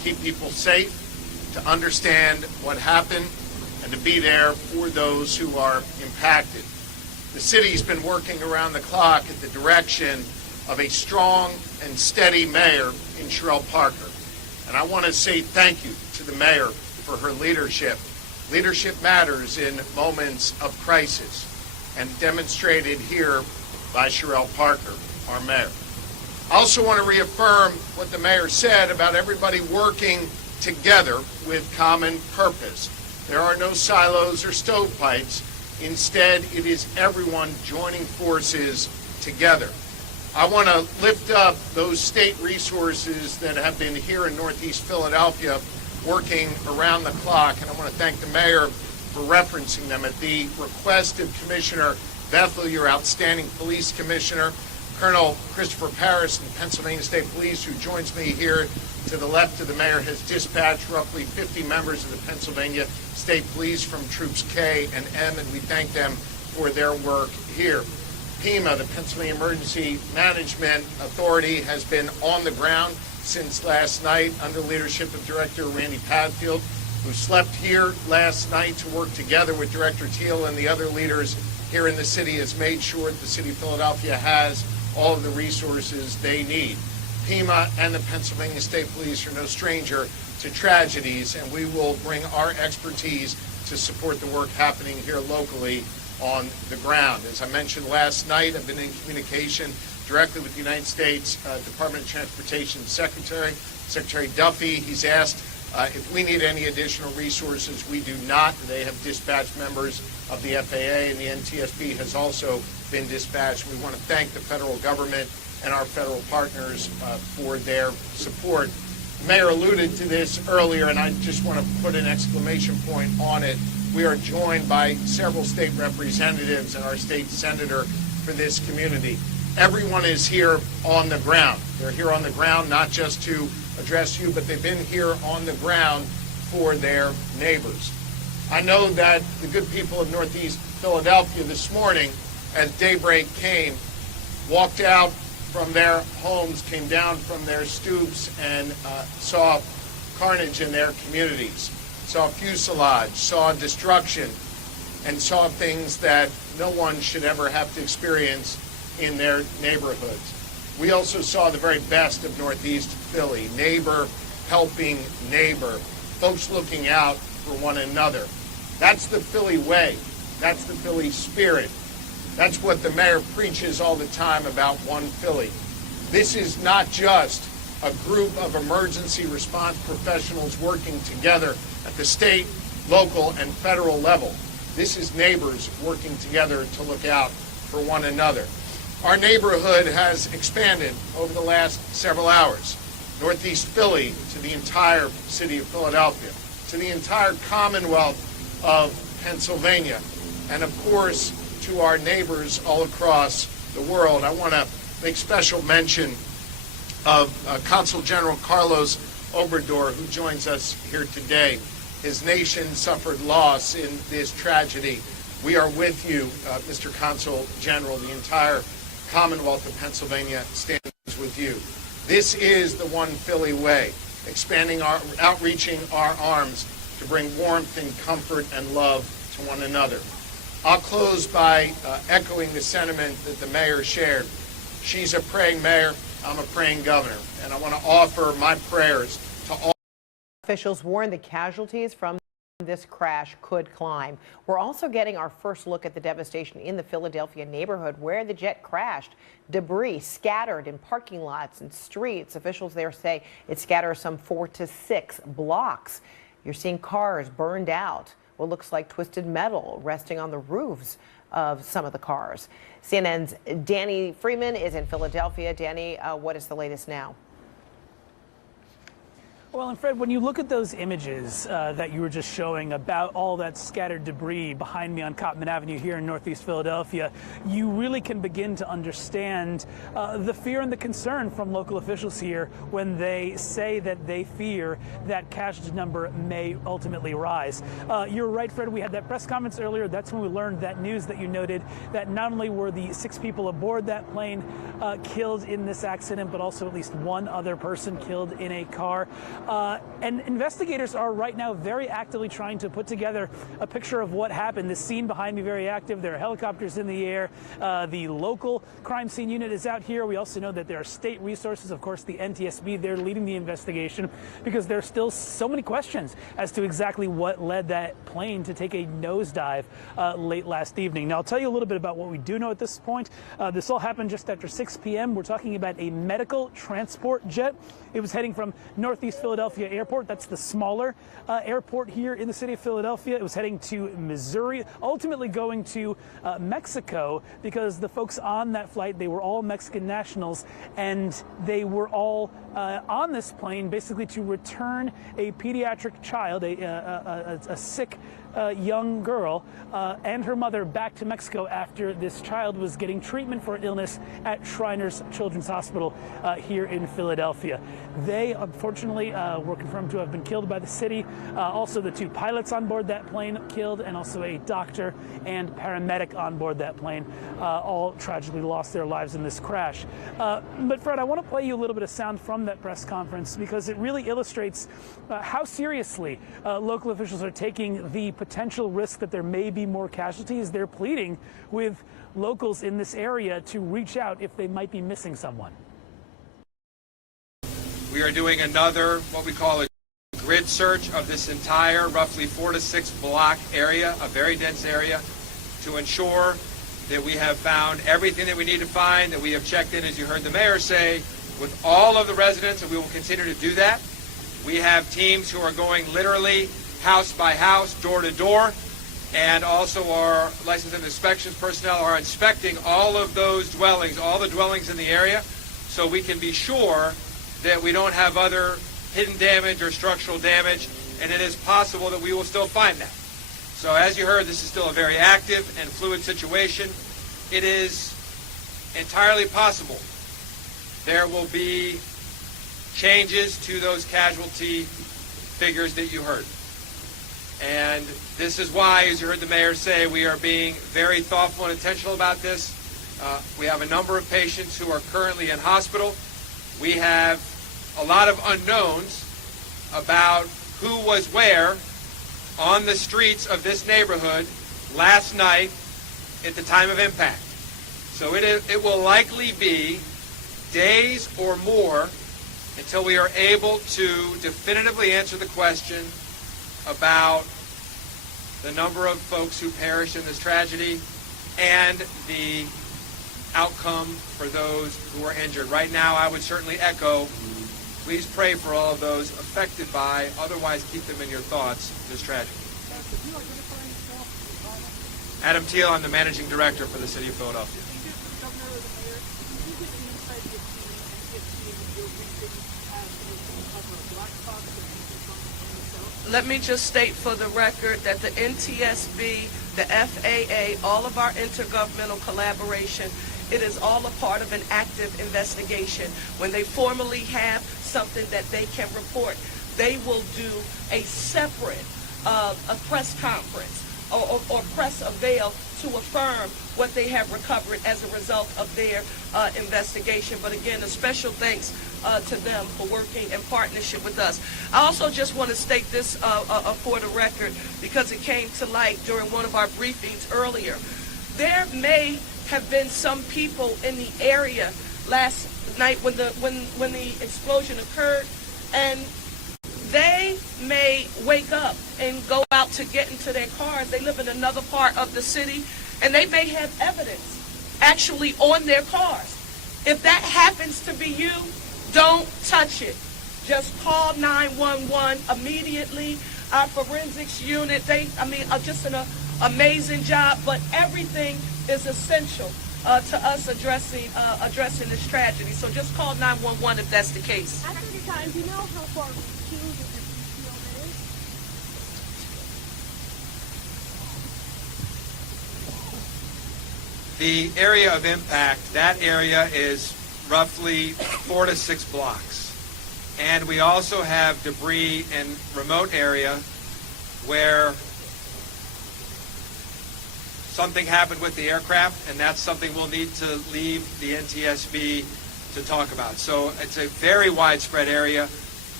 keep people safe, to understand what happened, and to be there for those who are impacted. The city's been working around the clock at the direction of a strong and steady mayor in Sherelle Parker. And I want to say thank you to the mayor for her leadership. Leadership matters in moments of crisis, and demonstrated here by Sherelle Parker, our mayor. I also want to reaffirm what the mayor said about everybody working together with common purpose. There are no silos or stovepipes. Instead, it is everyone joining forces together. I want to lift up those state resources that have been here in Northeast Philadelphia working around the clock, and I want to thank the mayor for referencing them. At the request of Commissioner Bethel, your outstanding police commissioner, Colonel Christopher Parris from Pennsylvania State Police, who joins me here to the left of the mayor, has dispatched roughly 50 members of the Pennsylvania State Police from Troops K and M, and we thank them for their work here. PEMA, the Pennsylvania Emergency Management Authority, has been on the ground since last night under leadership of Director Randy Padfield, who slept here last night to work together with Director Teal and the other leaders here in the city, has made sure that the city of Philadelphia has all of the resources they need. PEMA and the Pennsylvania State Police are no stranger to tragedies, and we will bring our expertise to support the work happening here locally on the ground. As I mentioned last night, I've been in communication directly with the United States Department of Transportation Secretary Duffy. He's asked if we need any additional resources. We do not. They have dispatched members of the FAA, and the NTSB has also been dispatched. We want to thank the federal government and our federal partners for their support. The mayor alluded to this earlier, and I just want to put an exclamation point on it. We are joined by several state representatives and our state senator for this community. Everyone is here on the ground. They're here on the ground not just to address you, but they've been here on the ground for their neighbors. I know that the good people of Northeast Philadelphia this morning, as daybreak came, walked out from their homes, came down from their stoops, and saw carnage in their communities, saw fuselage, saw destruction, and saw things that no one should ever have to experience in their neighborhoods. We also saw the very best of Northeast Philly, neighbor helping neighbor, folks looking out for one another. That's the Philly way. That's the Philly spirit. That's what the mayor preaches all the time about One Philly. This is not just a group of emergency response professionals working together at the state, local, and federal level. This is neighbors working together to look out for one another. Our neighborhood has expanded over the last several hours. Northeast Philly to the entire city of Philadelphia, to the entire Commonwealth of Pennsylvania, and of course to our neighbors all across the world. I want to make special mention of Consul General Carlos Obrador, who joins us here today. His nation suffered loss in this tragedy. We are with you, Mr. Consul General. The entire Commonwealth of Pennsylvania stands with you. This is the One Philly way, outreaching our arms to bring warmth and comfort and love to one another. I'll close by echoing the sentiment that the mayor shared. She's a praying mayor, I'm a praying governor, and I want to offer my prayers to all. Officials warn the casualties from this crash could climb. We're also getting our first look at the devastation in the Philadelphia neighborhood where the jet crashed. Debris scattered in parking lots and streets. Officials there say it scatters some 4 to 6 blocks. You're seeing cars burned out. What looks like twisted metal resting on the roofs of some of the cars. CNN's Danny Freeman is in Philadelphia. Danny, what is the latest now? Well, and Fred, when you look at those images that you were just showing about all that scattered debris behind me on Cottman Avenue here in Northeast Philadelphia, you really can begin to understand the fear and the concern from local officials here when they say that they fear that casualty number may ultimately rise. You're right, Fred, we had that press conference earlier. That's when we learned that news that you noted, that not only were the 6 people aboard that plane killed in this accident, but also at least 1 other person killed in a car. And investigators are right now very actively trying to put together a picture of what happened. The scene behind me very active. There are helicopters in the air. The local crime scene unit is out here. We also know that there are state resources, of course, the NTSB. They're leading the investigation because there are still so many questions as to exactly what led that plane to take a nosedive late last evening. Now, I'll tell you a little bit about what we do know at this point. This all happened just after 6 p.m. We're talking about a medical transport jet. It was heading from Northeast Philadelphia Airport. That's the smaller airport here in the city of Philadelphia. It was heading to Missouri, ultimately going to Mexico, because the folks on that flight, they were all Mexican nationals, and they were all on this plane basically to return a pediatric child, a sick young girl, and her mother back to Mexico after this child was getting treatment for an illness at Shriners Children's Hospital here in Philadelphia. They, unfortunately, were confirmed to have been killed by the city. Also, the 2 pilots on board that plane killed, and also a doctor and paramedic on board that plane all tragically lost their lives in this crash. But Fred, I want to play you a little bit of sound from that press conference because it really illustrates how seriously local officials are taking the potential risk that there may be more casualties. They're pleading with locals in this area to reach out if they might be missing someone. We are doing another, what we call a grid search of this entire roughly 4 to 6 block area, a very dense area, to ensure that we have found everything that we need to find, that we have checked in, as you heard the mayor say, with all of the residents, and we will continue to do that. We have teams who are going literally house by house, door to door, and also our license and inspections personnel are inspecting all of those dwellings, all the dwellings in the area, so we can be sure that we don't have other hidden damage or structural damage, and it is possible that we will still find that. So as you heard, this is still a very active and fluid situation. It is entirely possible there will be changes to those casualty figures that you heard. And this is why, as you heard the mayor say, we are being very thoughtful and intentional about this. We have a number of patients who are currently in hospital. We have a lot of unknowns about who was where on the streets of this neighborhood last night at the time of impact. So it will likely be days or more until we are able to definitively answer the question about the number of folks who perished in this tragedy and the outcome for those who are injured. Right now, I would certainly echo, please pray for all of those affected by, otherwise keep them in your thoughts, this tragedy. Adam Thiel, I'm the managing director for the city of Philadelphia. Let me just state for the record that the NTSB, the FAA, all of our intergovernmental collaboration, it is all a part of an active investigation. When they formally have something that they can report, they will do a separate a press conference or press avail to affirm what they have recovered as a result of their investigation. But again, a special thanks to them for working in partnership with us. I also just want to state this for the record, because it came to light during one of our briefings earlier. There may have been some people in the area last night when the explosion occurred, and they may wake up and go out to get into their cars. They live in another part of the city, and they may have evidence actually on their cars. If that happens to be you, don't touch it. Just call 911 immediately. Our forensics unit, just an amazing job, but everything is essential to us addressing this tragedy. So just call 911 if that's the case. After the time, do you know how far to the field it is? The area of impact, that area is roughly 4 to 6 blocks. And we also have debris in remote area where something happened with the aircraft, and that's something we'll need to leave the NTSB to talk about. So it's a very widespread area.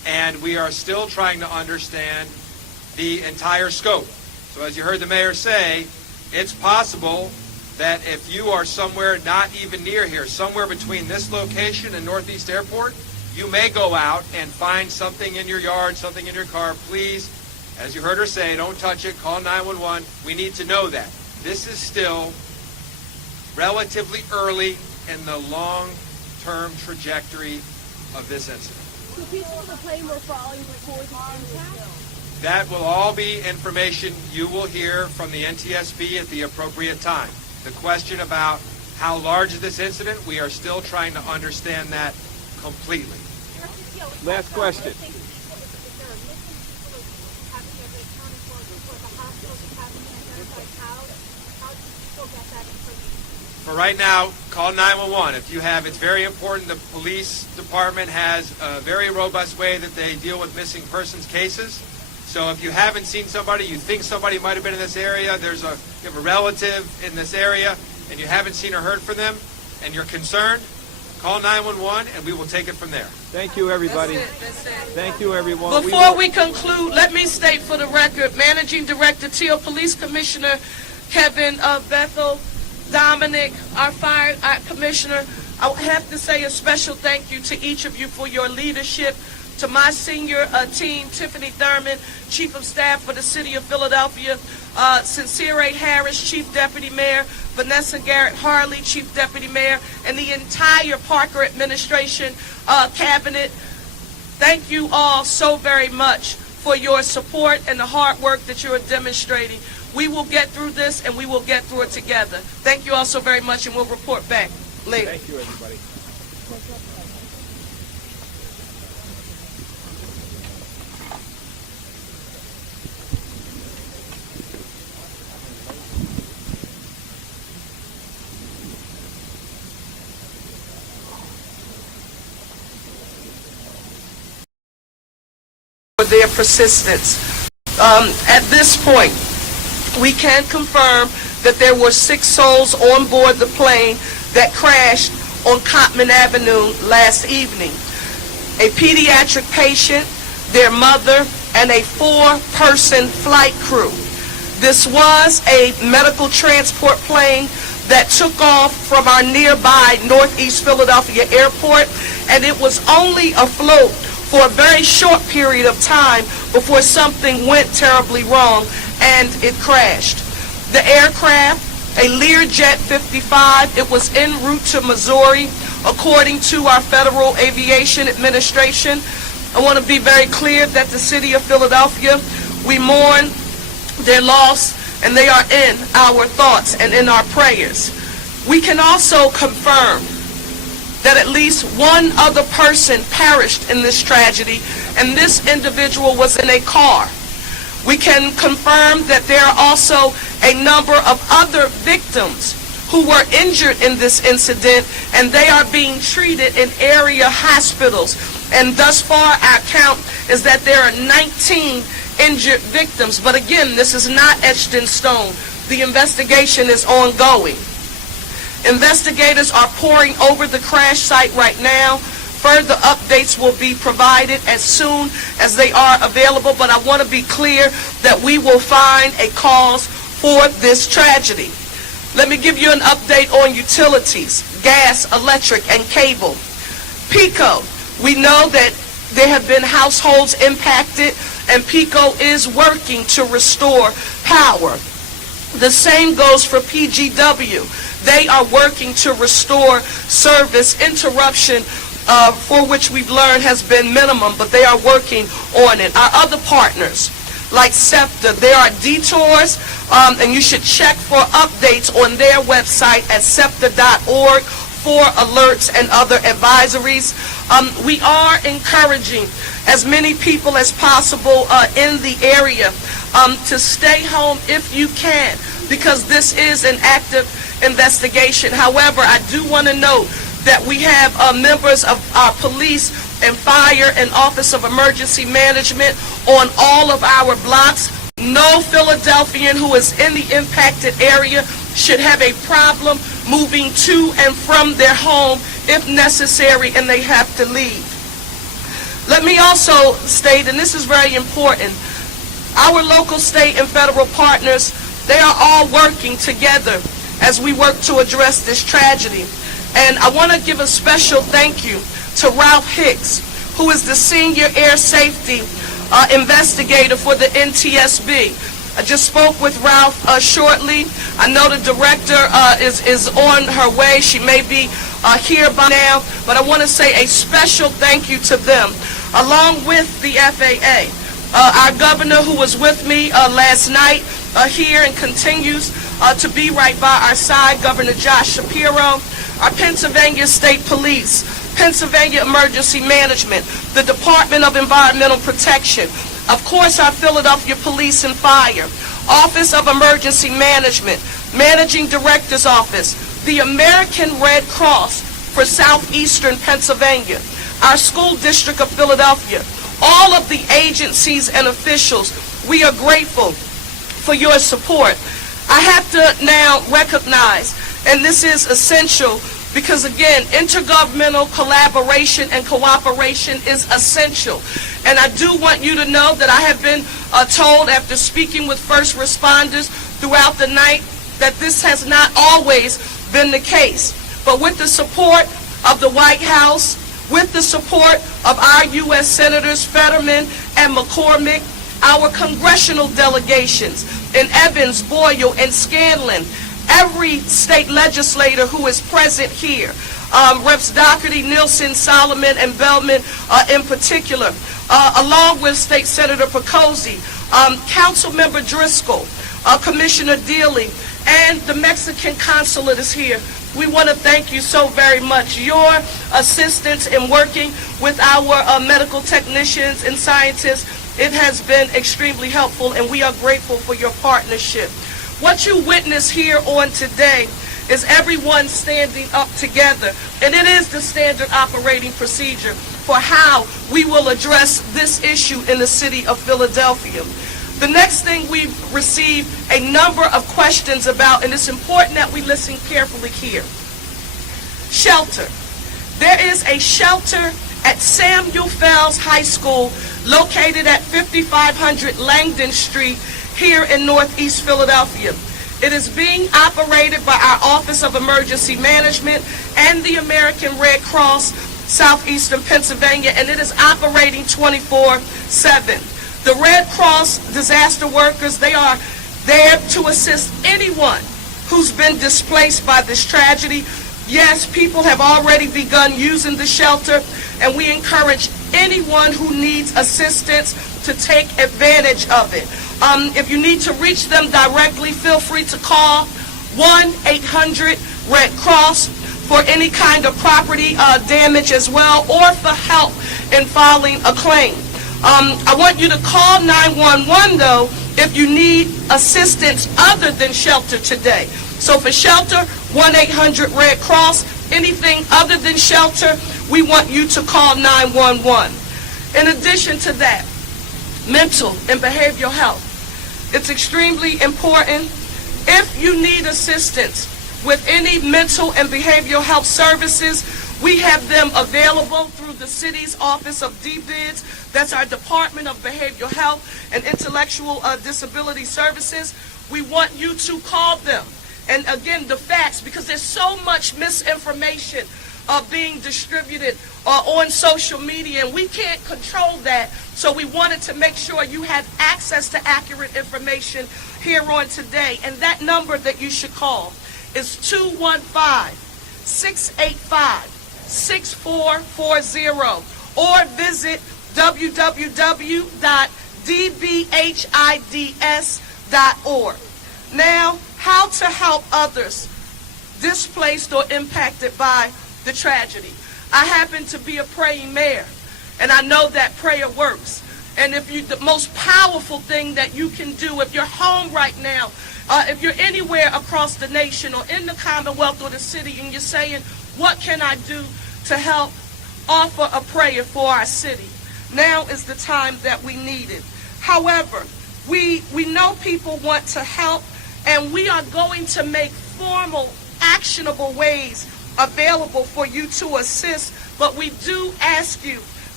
and we are still trying to understand the entire scope. So as you heard the mayor say, it's possible that if you are somewhere not even near here, somewhere between this location and Northeast Airport, you may go out and find something in your yard, something in your car. Please, as you heard her say, don't touch it, call 911. We need to know that. This is still relatively early in the long-term trajectory of this incident. So people on the plane were falling before the impact? That will all be information you will hear from the NTSB at the appropriate time. The question about how large is this incident, we are still trying to understand that completely. Last question. For right now, call 911. If you have, it's very important. The police department has a very robust way that they deal with missing persons cases. So if you haven't seen somebody, you think somebody might have been in this area, you have a relative in this area, and you haven't seen or heard from them, and you're concerned, call 911, and we will take it from there. Thank you, everybody. That's it. Thank you, everyone. Before we conclude, let me state for the record, Managing Director Teal, Police Commissioner Kevin Bethel, Dominic, our Fire Commissioner, I have to say a special thank you to each of you for your leadership. To my senior team, Tiffany Thurman, Chief of Staff for the City of Philadelphia, Sincere A. Harris, Chief Deputy Mayor, Vanessa Garrett Harley, Chief Deputy Mayor, and the entire Parker administration, cabinet. Thank you all so very much for your support and the hard work that you are demonstrating. We will get through this, and we will get through it together. Thank you all so very much, and we'll report back later. Thank you, everybody. For their persistence. At this point, we can confirm that there were 6 souls on board the plane that crashed on Cottman Avenue last evening. A pediatric patient, their mother, and a 4-person flight crew. This was a medical transport plane that took off from our nearby Northeast Philadelphia airport, and it was only afloat for a very short period of time before something went terribly wrong and it crashed. The aircraft, a Learjet 55, it was en route to Missouri, according to our Federal Aviation Administration. I want to be very clear that the City of Philadelphia, we mourn their loss, and they are in our thoughts and in our prayers. We can also confirm that at least one other person perished in this tragedy, and this individual was in a car. We can confirm that there are also a number of other victims who were injured in this incident, and they are being treated in area hospitals. And thus far, our count is that there are 19 injured victims. But again, this is not etched in stone. The investigation is ongoing. Investigators are poring over the crash site right now. Further updates will be provided as soon as they are available, but I want to be clear that we will find a cause for this tragedy. Let me give you an update on utilities, gas, electric, and cable. PECO, we know that there have been households impacted, and PECO is working to restore power. The same goes for PGW. They are working to restore service. Interruption, for which we've learned has been minimum, but they are working on it. Our other partners, like SEPTA, there are detours, and you should check for updates on their website at septa.org for alerts and other advisories. We are encouraging as many people as possible in the area to stay home if you can, because this is an active investigation. However, I do want to note that we have members of our police and fire and Office of Emergency Management on all of our blocks. No Philadelphian who is in the impacted area should have a problem moving to and from their home if necessary and they have to leave. Let me also state, and this is very important, our local, state, and federal partners, they are all working together as we work to address this tragedy. And I want to give a special thank you to Ralph Hicks, who is the Senior Air Safety Investigator for the NTSB. I just spoke with Ralph shortly. I know the director is on her way. She may be here by now, but I want to say a special thank you to them, along with the FAA. Our governor, who was with me last night here and continues to be right by our side, Governor Josh Shapiro, our Pennsylvania State Police, Pennsylvania Emergency Management, the Department of Environmental Protection, of course our Philadelphia Police and Fire, Office of Emergency Management, Managing Director's Office, the American Red Cross for Southeastern Pennsylvania, our School District of Philadelphia, all of the agencies and officials. We are grateful for your support. I have to now recognize, and this is essential, because again, intergovernmental collaboration and cooperation is essential. And I do want you to know that I have been told, after speaking with first responders throughout the night, that this has not always been the case. But with the support of the White House, with the support of our U.S. Senators Fetterman and McCormick, our congressional delegations in Evans, Boyle, and Scanlon, every state legislator who is present here, Reps. Doherty, Nielsen, Solomon, and Bellman in particular, along with State Senator Picozzi, Councilmember Driscoll, Commissioner Dealey, and the Mexican consulate is here. We want to thank you so very much. Your assistance in working with our medical technicians and scientists, it has been extremely helpful, and we are grateful for your partnership. What you witness here on today is everyone standing up together, and it is the standard operating procedure for how we will address this issue in the city of Philadelphia. The next thing we've received a number of questions about, and it's important that we listen carefully here. Shelter. There is a shelter at Samuel Fells High School located at 5500 Langdon Street here in Northeast Philadelphia. It is being operated by our Office of Emergency Management and the American Red Cross, Southeastern Pennsylvania, and it is operating 24/7. The Red Cross disaster workers, they are there to assist anyone who's been displaced by this tragedy. Yes, people have already begun using the shelter, and we encourage anyone who needs assistance to take advantage of it. If you need to reach them directly, feel free to call 1-800-RED-CROSS for any kind of property damage as well, or for help in filing a claim. I want you to call 911 though if you need assistance other than shelter today. So for shelter, 1-800-RED-CROSS. Anything other than shelter, we want you to call 911. In addition to that, mental and behavioral health. It's extremely important. If you need assistance with any mental and behavioral health services, we have them available through the city's Office of DBIDS. That's our Department of Behavioral Health and Intellectual Disability Services. We want you to call them. And again, the facts, because there's so much misinformation being distributed on social media, and we can't control that. So we wanted to make sure you had access to accurate information here on today. And that number that you should call is 215-685-6440, or visit www.dbhids.org. Now, how to help others displaced or impacted by the tragedy. I happen to be a praying mayor, and I know that prayer works. And if you, the most powerful thing that you can do, if you're home right now, if you're anywhere across the nation or in the Commonwealth or the city, and you're saying, what can I do to help offer a prayer for our city? Now is the time that we need it. However, we know people want to help, and we are going to make formal, actionable ways available for you to assist, but we do ask you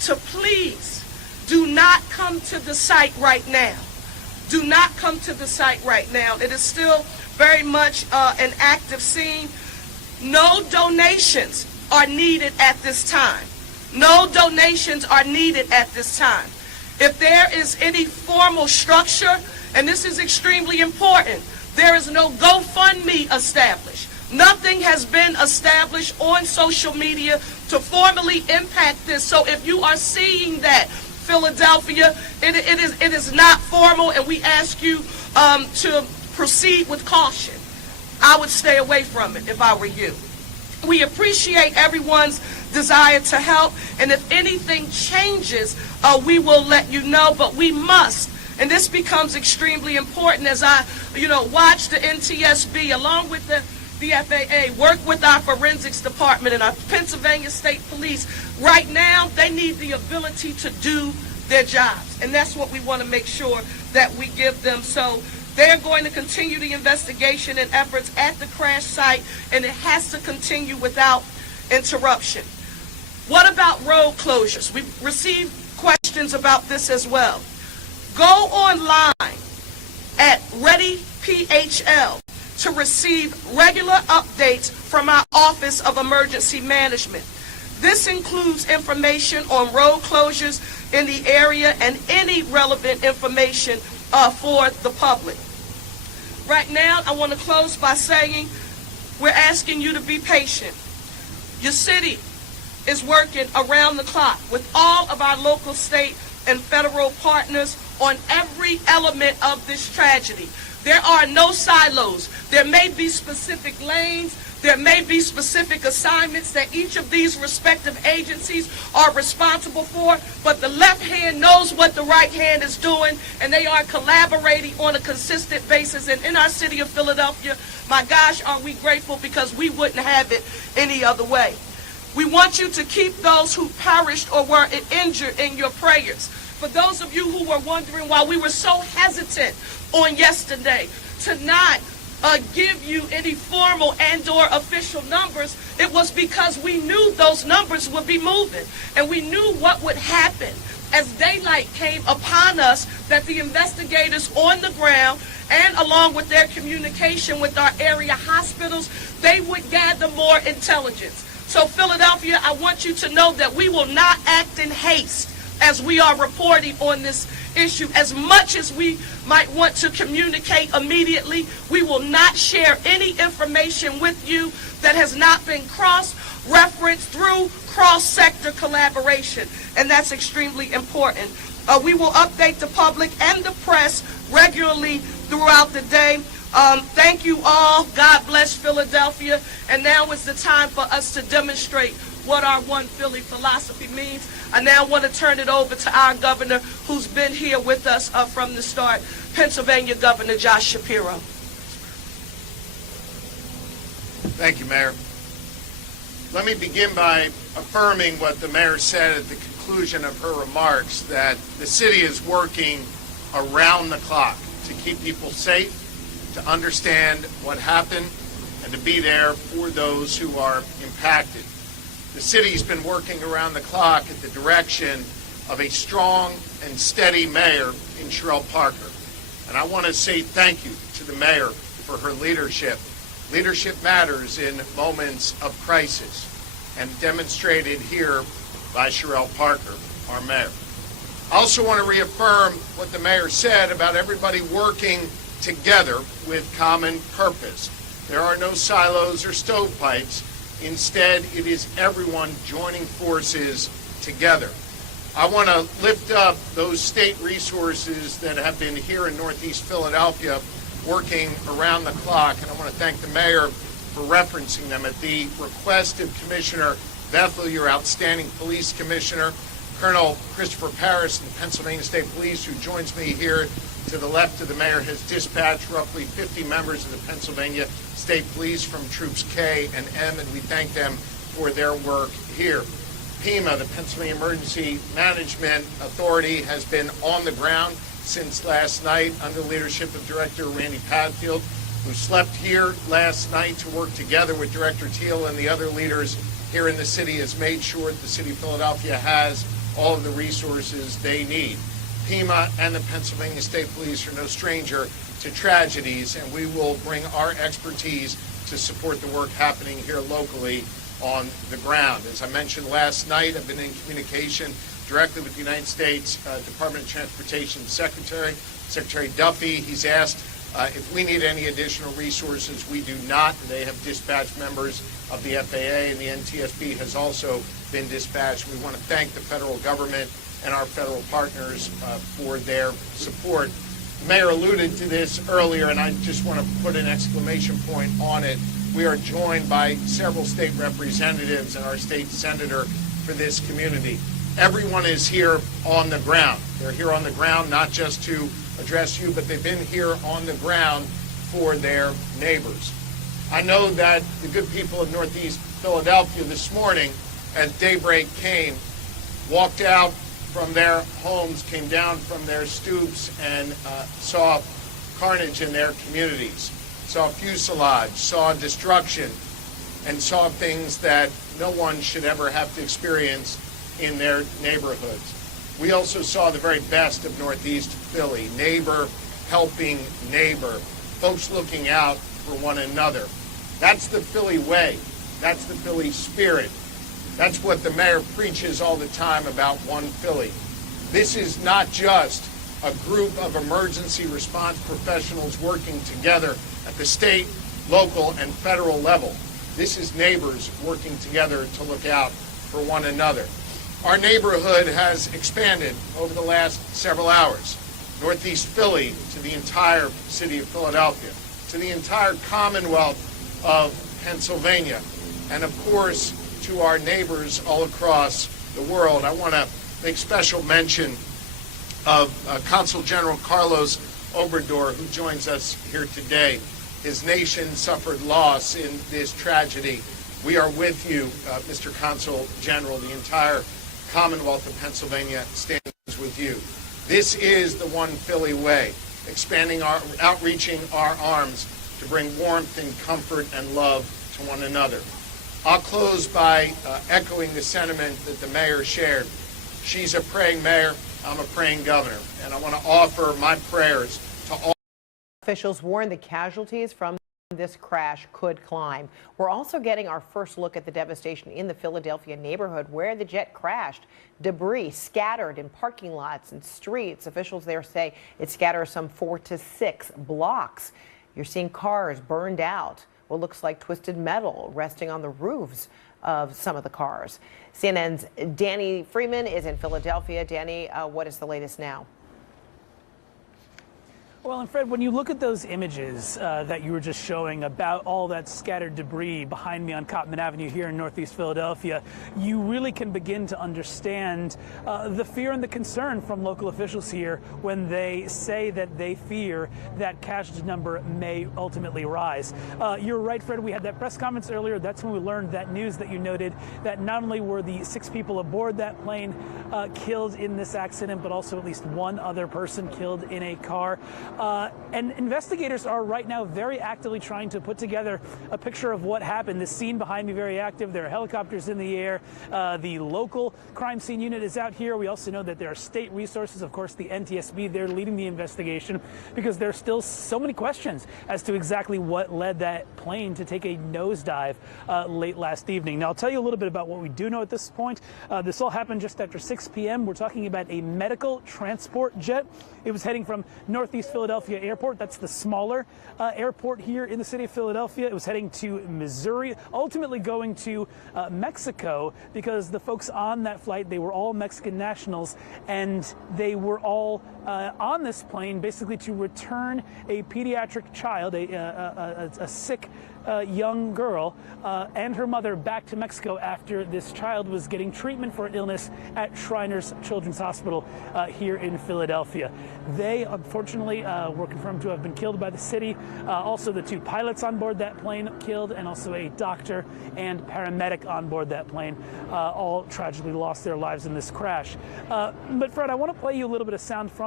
to please do not come to the site right now. Do not come to the site right now. It is still very much an active scene. No donations are needed at this time. No donations are needed at this time. If there is any formal structure, and this is extremely important, there is no GoFundMe established. Nothing has been established on social media to formally impact this. So if you are seeing that, Philadelphia, it is not formal, and we ask you to proceed with caution. I would stay away from it if I were you. We appreciate everyone's desire to help, and if anything changes, we will let you know, but we must. And this becomes extremely important as I, watch the NTSB along with the FAA work with our forensics department and our Pennsylvania State Police. Right now, they need the ability to do their jobs, and that's what we want to make sure that we give them. So they're going to continue the investigation and efforts at the crash site, and it has to continue without interruption. What about road closures? We've received questions about this as well. Go online at ReadyPHL to receive regular updates from our Office of Emergency Management. This includes information on road closures in the area and any relevant information for the public. Right now, I want to close by saying we're asking you to be patient. Your city is working around the clock with all of our local, state, and federal partners on every element of this tragedy. There are no silos. There may be specific lanes. There may be specific assignments that each of these respective agencies are responsible for, but the left hand knows what the right hand is doing, and they are collaborating on a consistent basis. And in our city of Philadelphia, my gosh, are we grateful, because we wouldn't have it any other way. We want you to keep those who perished or were injured in your prayers. For those of you who were wondering why we were so hesitant on yesterday to not give you any formal and/or official numbers, it was because we knew those numbers would be moving, and we knew what would happen as daylight came upon us, that the investigators on the ground, and along with their communication with our area hospitals, they would gather more intelligence. So Philadelphia, I want you to know that we will not act in haste as we are reporting on this issue. As much as we might want to communicate immediately, we will not share any information with you that has not been cross-referenced through cross-sector collaboration, and that's extremely important. We will update the public and the press regularly throughout the day. Thank you all. God bless Philadelphia. And now is the time for us to demonstrate what our One Philly philosophy means. I now want to turn it over to our governor, who's been here with us from the start, Pennsylvania Governor Josh Shapiro. Thank you, Mayor. Let me begin by affirming what the mayor said at the conclusion of her remarks, that the city is working around the clock to keep people safe, to understand what happened, and to be there for those who are impacted. The city's been working around the clock at the direction of a strong and steady mayor in Sherelle Parker. And I want to say thank you to the mayor for her leadership. Leadership matters in moments of crisis, and demonstrated here by Sherelle Parker, our mayor. I also want to reaffirm what the mayor said about everybody working together with common purpose. There are no silos or stovepipes. Instead, it is everyone joining forces together. I want to lift up those state resources that have been here in Northeast Philadelphia working around the clock, and I want to thank the mayor for referencing them. At the request of Commissioner Bethel, your outstanding police commissioner, Colonel Christopher Paris in the Pennsylvania State Police, who joins me here to the left of the mayor, has dispatched roughly 50 members of the Pennsylvania State Police from Troops K and M, and we thank them for their work here. PEMA, the Pennsylvania Emergency Management Authority, has been on the ground since last night under the leadership of Director Randy Padfield, who slept here last night to work together with Director Teal and the other leaders here in the city, has made sure that the city of Philadelphia has all of the resources they need. PEMA and the Pennsylvania State Police are no stranger to tragedies, and we will bring our expertise to support the work happening here locally on the ground. As I mentioned last night, I've been in communication directly with the United States Department of Transportation Secretary Duffy. He's asked if we need any additional resources. We do not. They have dispatched members of the FAA, and the NTSB has also been dispatched. We want to thank the federal government and our federal partners for their support. The mayor alluded to this earlier, and I just want to put an exclamation point on it. We are joined by several state representatives and our state senator for this community. Everyone is here on the ground. They're here on the ground not just to address you, but they've been here on the ground for their neighbors. I know that the good people of Northeast Philadelphia this morning, as daybreak came, walked out from their homes, came down from their stoops, and saw carnage in their communities, saw fuselage, saw destruction, and saw things that no one should ever have to experience in their neighborhoods. We also saw the very best of Northeast Philly, neighbor helping neighbor, folks looking out for one another. That's the Philly way. That's the Philly spirit. That's what the mayor preaches all the time about One Philly. This is not just a group of emergency response professionals working together at the state, local, and federal level. This is neighbors working together to look out for one another. Our neighborhood has expanded over the last several hours. Northeast Philly to the entire city of Philadelphia, to the entire Commonwealth of Pennsylvania, and of course to our neighbors all across the world. I want to make special mention of Consul General Carlos Obrador, who joins us here today. His nation suffered loss in this tragedy. We are with you, Mr. Consul General. The entire Commonwealth of Pennsylvania stands with you. This is the One Philly way, outreaching our arms to bring warmth and comfort and love to one another. I'll close by echoing the sentiment that the mayor shared. She's a praying mayor, I'm a praying governor, and I want to offer my prayers to all. Officials warn the casualties from this crash could climb. We're also getting our first look at the devastation in the Philadelphia neighborhood where the jet crashed. Debris scattered in parking lots and streets. Officials there say it scatters some 4 to 6 blocks. You're seeing cars burned out. What looks like twisted metal resting on the roofs of some of the cars. CNN's Danny Freeman is in Philadelphia. Danny, what is the latest now? Well, and Fred, when you look at those images that you were just showing about all that scattered debris behind me on Cottman Avenue here in Northeast Philadelphia, you really can begin to understand the fear and the concern from local officials here when they say that they fear that casualty number may ultimately rise. You're right, Fred. We had that press conference earlier. That's when we learned that news that you noted, that not only were the 6 people aboard that plane killed in this accident, but also at least 1 other person killed in a car. And investigators are right now very actively trying to put together a picture of what happened. The scene behind me very active. There are helicopters in the air. The local crime scene unit is out here. We also know that there are state resources, of course, the NTSB. They're leading the investigation because there are still so many questions as to exactly what led that plane to take a nosedive late last evening. Now, I'll tell you a little bit about what we do know at this point. This all happened just after 6 p.m. We're talking about a medical transport jet. It was heading from Northeast Philadelphia Airport. That's the smaller airport here in the city of Philadelphia. It was heading to Missouri, ultimately going to Mexico, because the folks on that flight, they were all Mexican nationals, and they were all on this plane basically to return a pediatric child, a sick young girl and her mother back to Mexico after this child was getting treatment for an illness at Shriners Children's Hospital here in Philadelphia. They, unfortunately, were confirmed to have been killed by the city. Also, the 2 pilots on board that plane killed, and also a doctor and paramedic on board that plane all tragically lost their lives in this crash. But Fred, I want to play you a little bit of sound from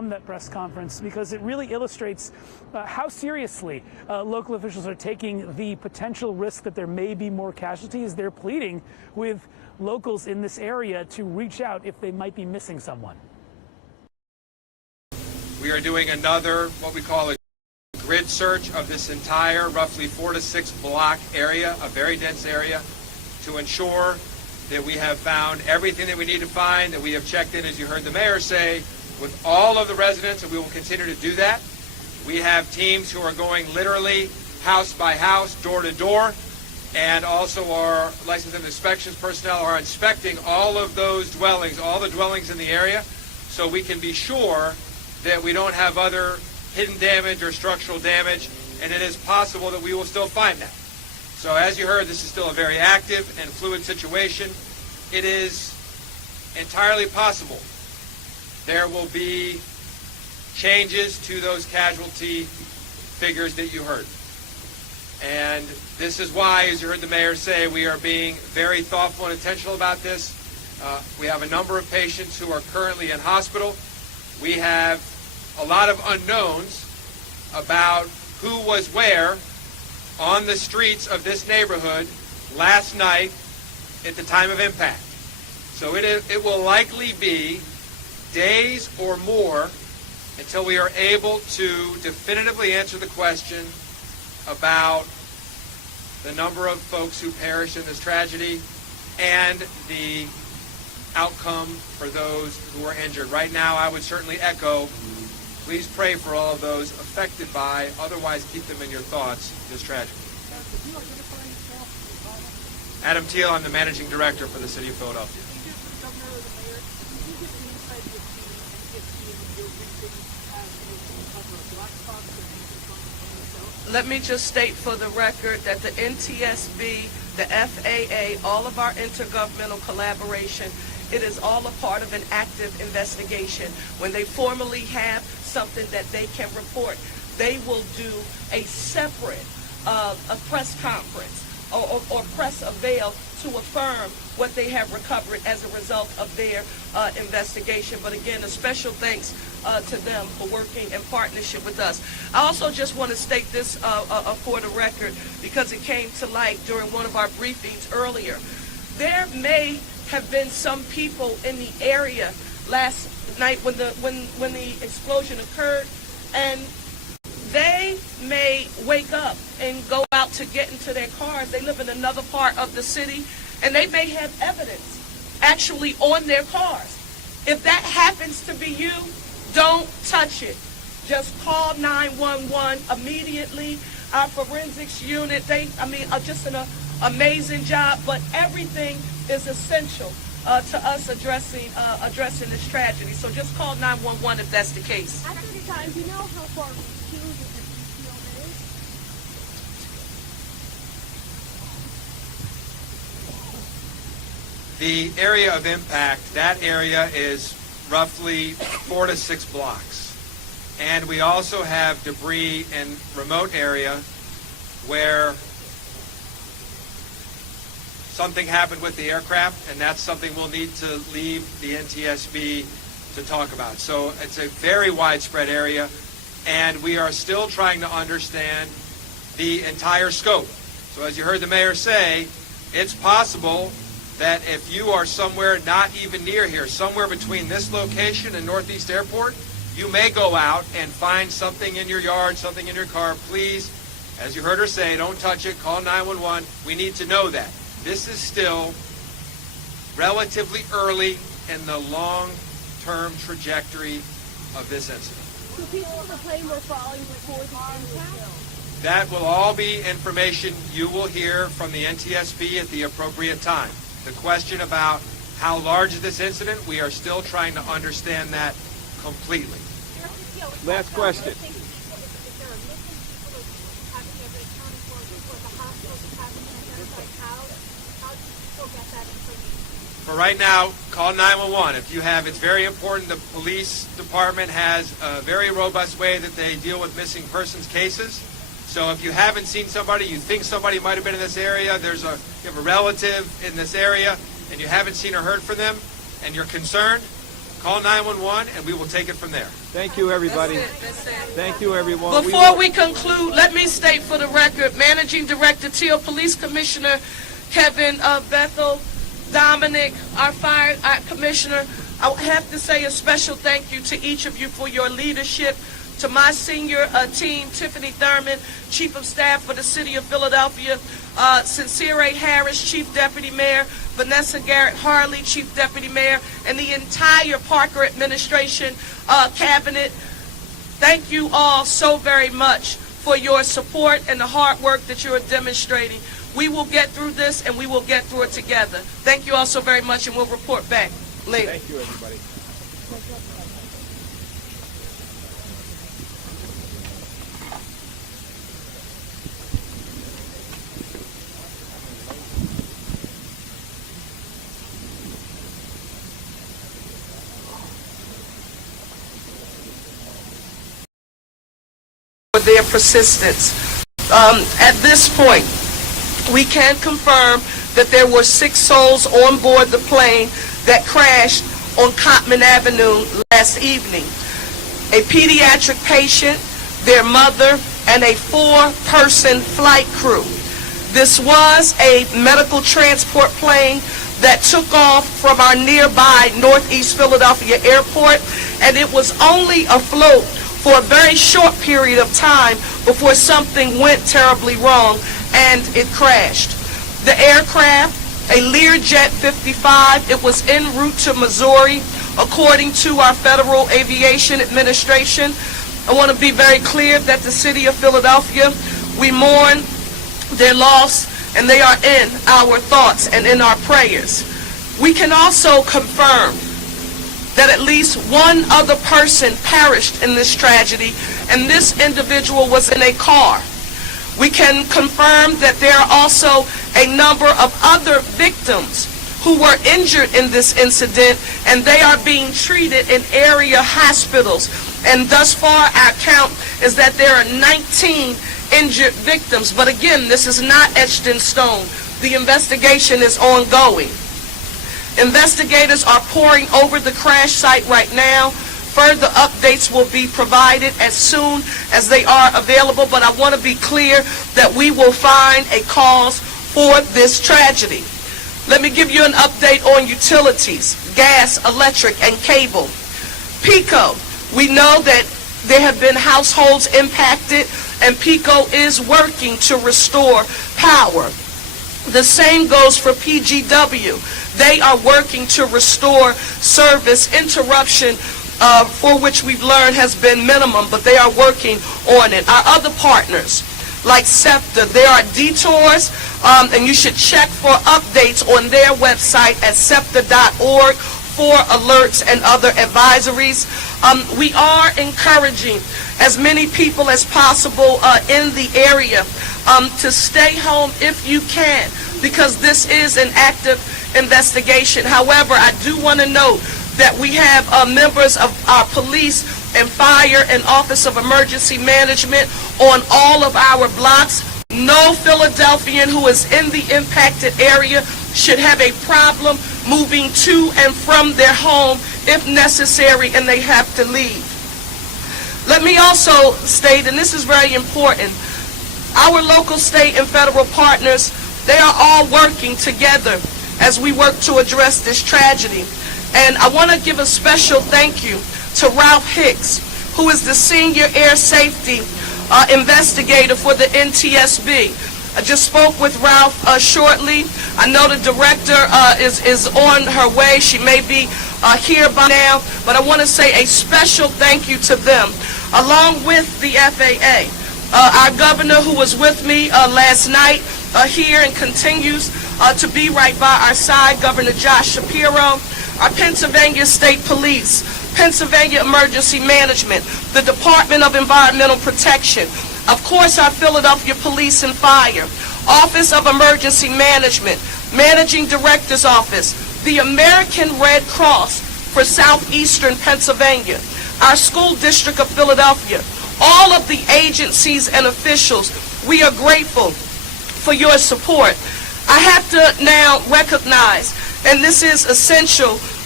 from that press conference because it really illustrates how seriously local officials are taking the potential risk that there may be more casualties. They're pleading with locals in this area to reach out if they might be missing someone. We are doing another, what we call a grid search of this entire roughly 4 to 6 block area, a very dense area, to ensure that we have found everything that we need to find, that we have checked in, as you heard the mayor say, with all of the residents, and we will continue to do that. We have teams who are going literally house by house, door to door, and also our license and inspections personnel are inspecting all of those dwellings, all the dwellings in the area, so we can be sure that we don't have other hidden damage or structural damage, and it is possible that we will still find that. So as you heard, this is still a very active and fluid situation. It is entirely possible there will be changes to those casualty figures that you heard. And this is why, as you heard the mayor say, we are being very thoughtful and intentional about this. We have a number of patients who are currently in hospital. We have a lot of unknowns about who was where on the streets of this neighborhood last night at the time of impact. So it will likely be days or more until we are able to definitively answer the question about the number of folks who perished in this tragedy and the outcome for those who are injured. Right now, I would certainly echo, please pray for all of those affected by, otherwise keep them in your thoughts, this tragedy. Adam Thiel, I'm the managing director for the city of Philadelphia. Let me just state for the record that the NTSB, the FAA, all of our intergovernmental collaboration, it is all a part of an active investigation. When they formally have something that they can report, they will do a separate a press conference or press avail to affirm what they have recovered as a result of their investigation. But again, a special thanks to them for working in partnership with us. I also just want to state this for the record because it came to light during one of our briefings earlier. There may have been some people in the area last night when the explosion occurred, and they may wake up and go out to get into their cars. They live in another part of the city, and they may have evidence actually on their cars. If that happens to be you, don't touch it. Just call 911 immediately. Our forensics unit, just an amazing job, but everything is essential to us addressing this tragedy. So just call 911 if that's the case. After the time, do you know how far removed the field is? The area of impact, that area is roughly 4 to 6 blocks. And we also have debris in remote area where something happened with the aircraft, and that's something we'll need to leave the NTSB to talk about. So it's a very widespread area, and we are still trying to understand the entire scope. So as you heard the mayor say, it's possible that if you are somewhere not even near here, somewhere between this location and Northeast Airport, you may go out and find something in your yard, something in your car. Please, as you heard her say, don't touch it, call 911. We need to know that. This is still relatively early in the long-term trajectory of this incident. So people on the plane were falling before the impact? That will all be information you will hear from the NTSB at the appropriate time. The question about how large is this incident, we are still trying to understand that completely. Last question. For right now, call 911. If you have, it's very important. The police department has a very robust way that they deal with missing persons cases. So if you haven't seen somebody, you think somebody might have been in this area, you have a relative in this area, and you haven't seen or heard from them, and you're concerned, Call 911 and we will take it from there. Thank you, everybody. That's it. Thank you, everyone. Before we conclude, let me state for the record, Managing Director Teal, Police Commissioner Kevin Bethel, Dominic, our Fire Commissioner, I have to say a special thank you to each of you for your leadership. To my senior team, Tiffany Thurman, Chief of Staff for the City of Philadelphia, Sincere A. Harris, Chief Deputy Mayor, Vanessa Garrett Harley, Chief Deputy Mayor, and the entire Parker administration, cabinet. Thank you all so very much for your support and the hard work that you are demonstrating. We will get through this, and we will get through it together. Thank you all so very much, and we'll report back later. Thank you, everybody. For their persistence. At this point, we can confirm that there were 6 souls on board the plane that crashed on Cottman Avenue last evening. A pediatric patient, their mother, and a 4-person flight crew. This was a medical transport plane that took off from our nearby Northeast Philadelphia airport, and it was only afloat for a very short period of time before something went terribly wrong and it crashed. The aircraft, a Learjet 55, it was en route to Missouri, according to our Federal Aviation Administration. I want to be very clear that the City of Philadelphia, we mourn their loss, and they are in our thoughts and in our prayers. We can also confirm that at least one other person perished in this tragedy, and this individual was in a car. We can confirm that there are also a number of other victims who were injured in this incident, and they are being treated in area hospitals. And thus far, our count is that there are 19 injured victims. But again, this is not etched in stone. The investigation is ongoing. Investigators are poring over the crash site right now. Further updates will be provided as soon as they are available, but I want to be clear that we will find a cause for this tragedy. Let me give you an update on utilities, gas, electric, and cable. PECO, we know that there have been households impacted, and PECO is working to restore power. The same goes for PGW. They are working to restore service. Interruption, for which we've learned has been minimum, but they are working on it. Our other partners, like SEPTA, there are detours, and you should check for updates on their website at septa.org for alerts and other advisories. We are encouraging as many people as possible in the area to stay home if you can, because this is an active investigation. However, I do want to note that we have members of our police and fire and Office of Emergency Management on all of our blocks. No Philadelphian who is in the impacted area should have a problem moving to and from their home if necessary and they have to leave. Let me also state, and this is very important, our local, state, and federal partners, they are all working together as we work to address this tragedy. And I want to give a special thank you to Ralph Hicks, who is the Senior Air Safety Investigator for the NTSB. I just spoke with Ralph shortly. I know the director is on her way. She may be here by now, but I want to say a special thank you to them, along with the FAA. Our governor, who was with me last night here and continues to be right by our side, Governor Josh Shapiro, our Pennsylvania State Police, Pennsylvania Emergency Management, the Department of Environmental Protection, of course our Philadelphia Police and Fire, Office of Emergency Management, Managing Director's Office, the American Red Cross for Southeastern Pennsylvania, our School District of Philadelphia, all of the agencies and officials. We are grateful for your support. I have to now recognize, and this is essential,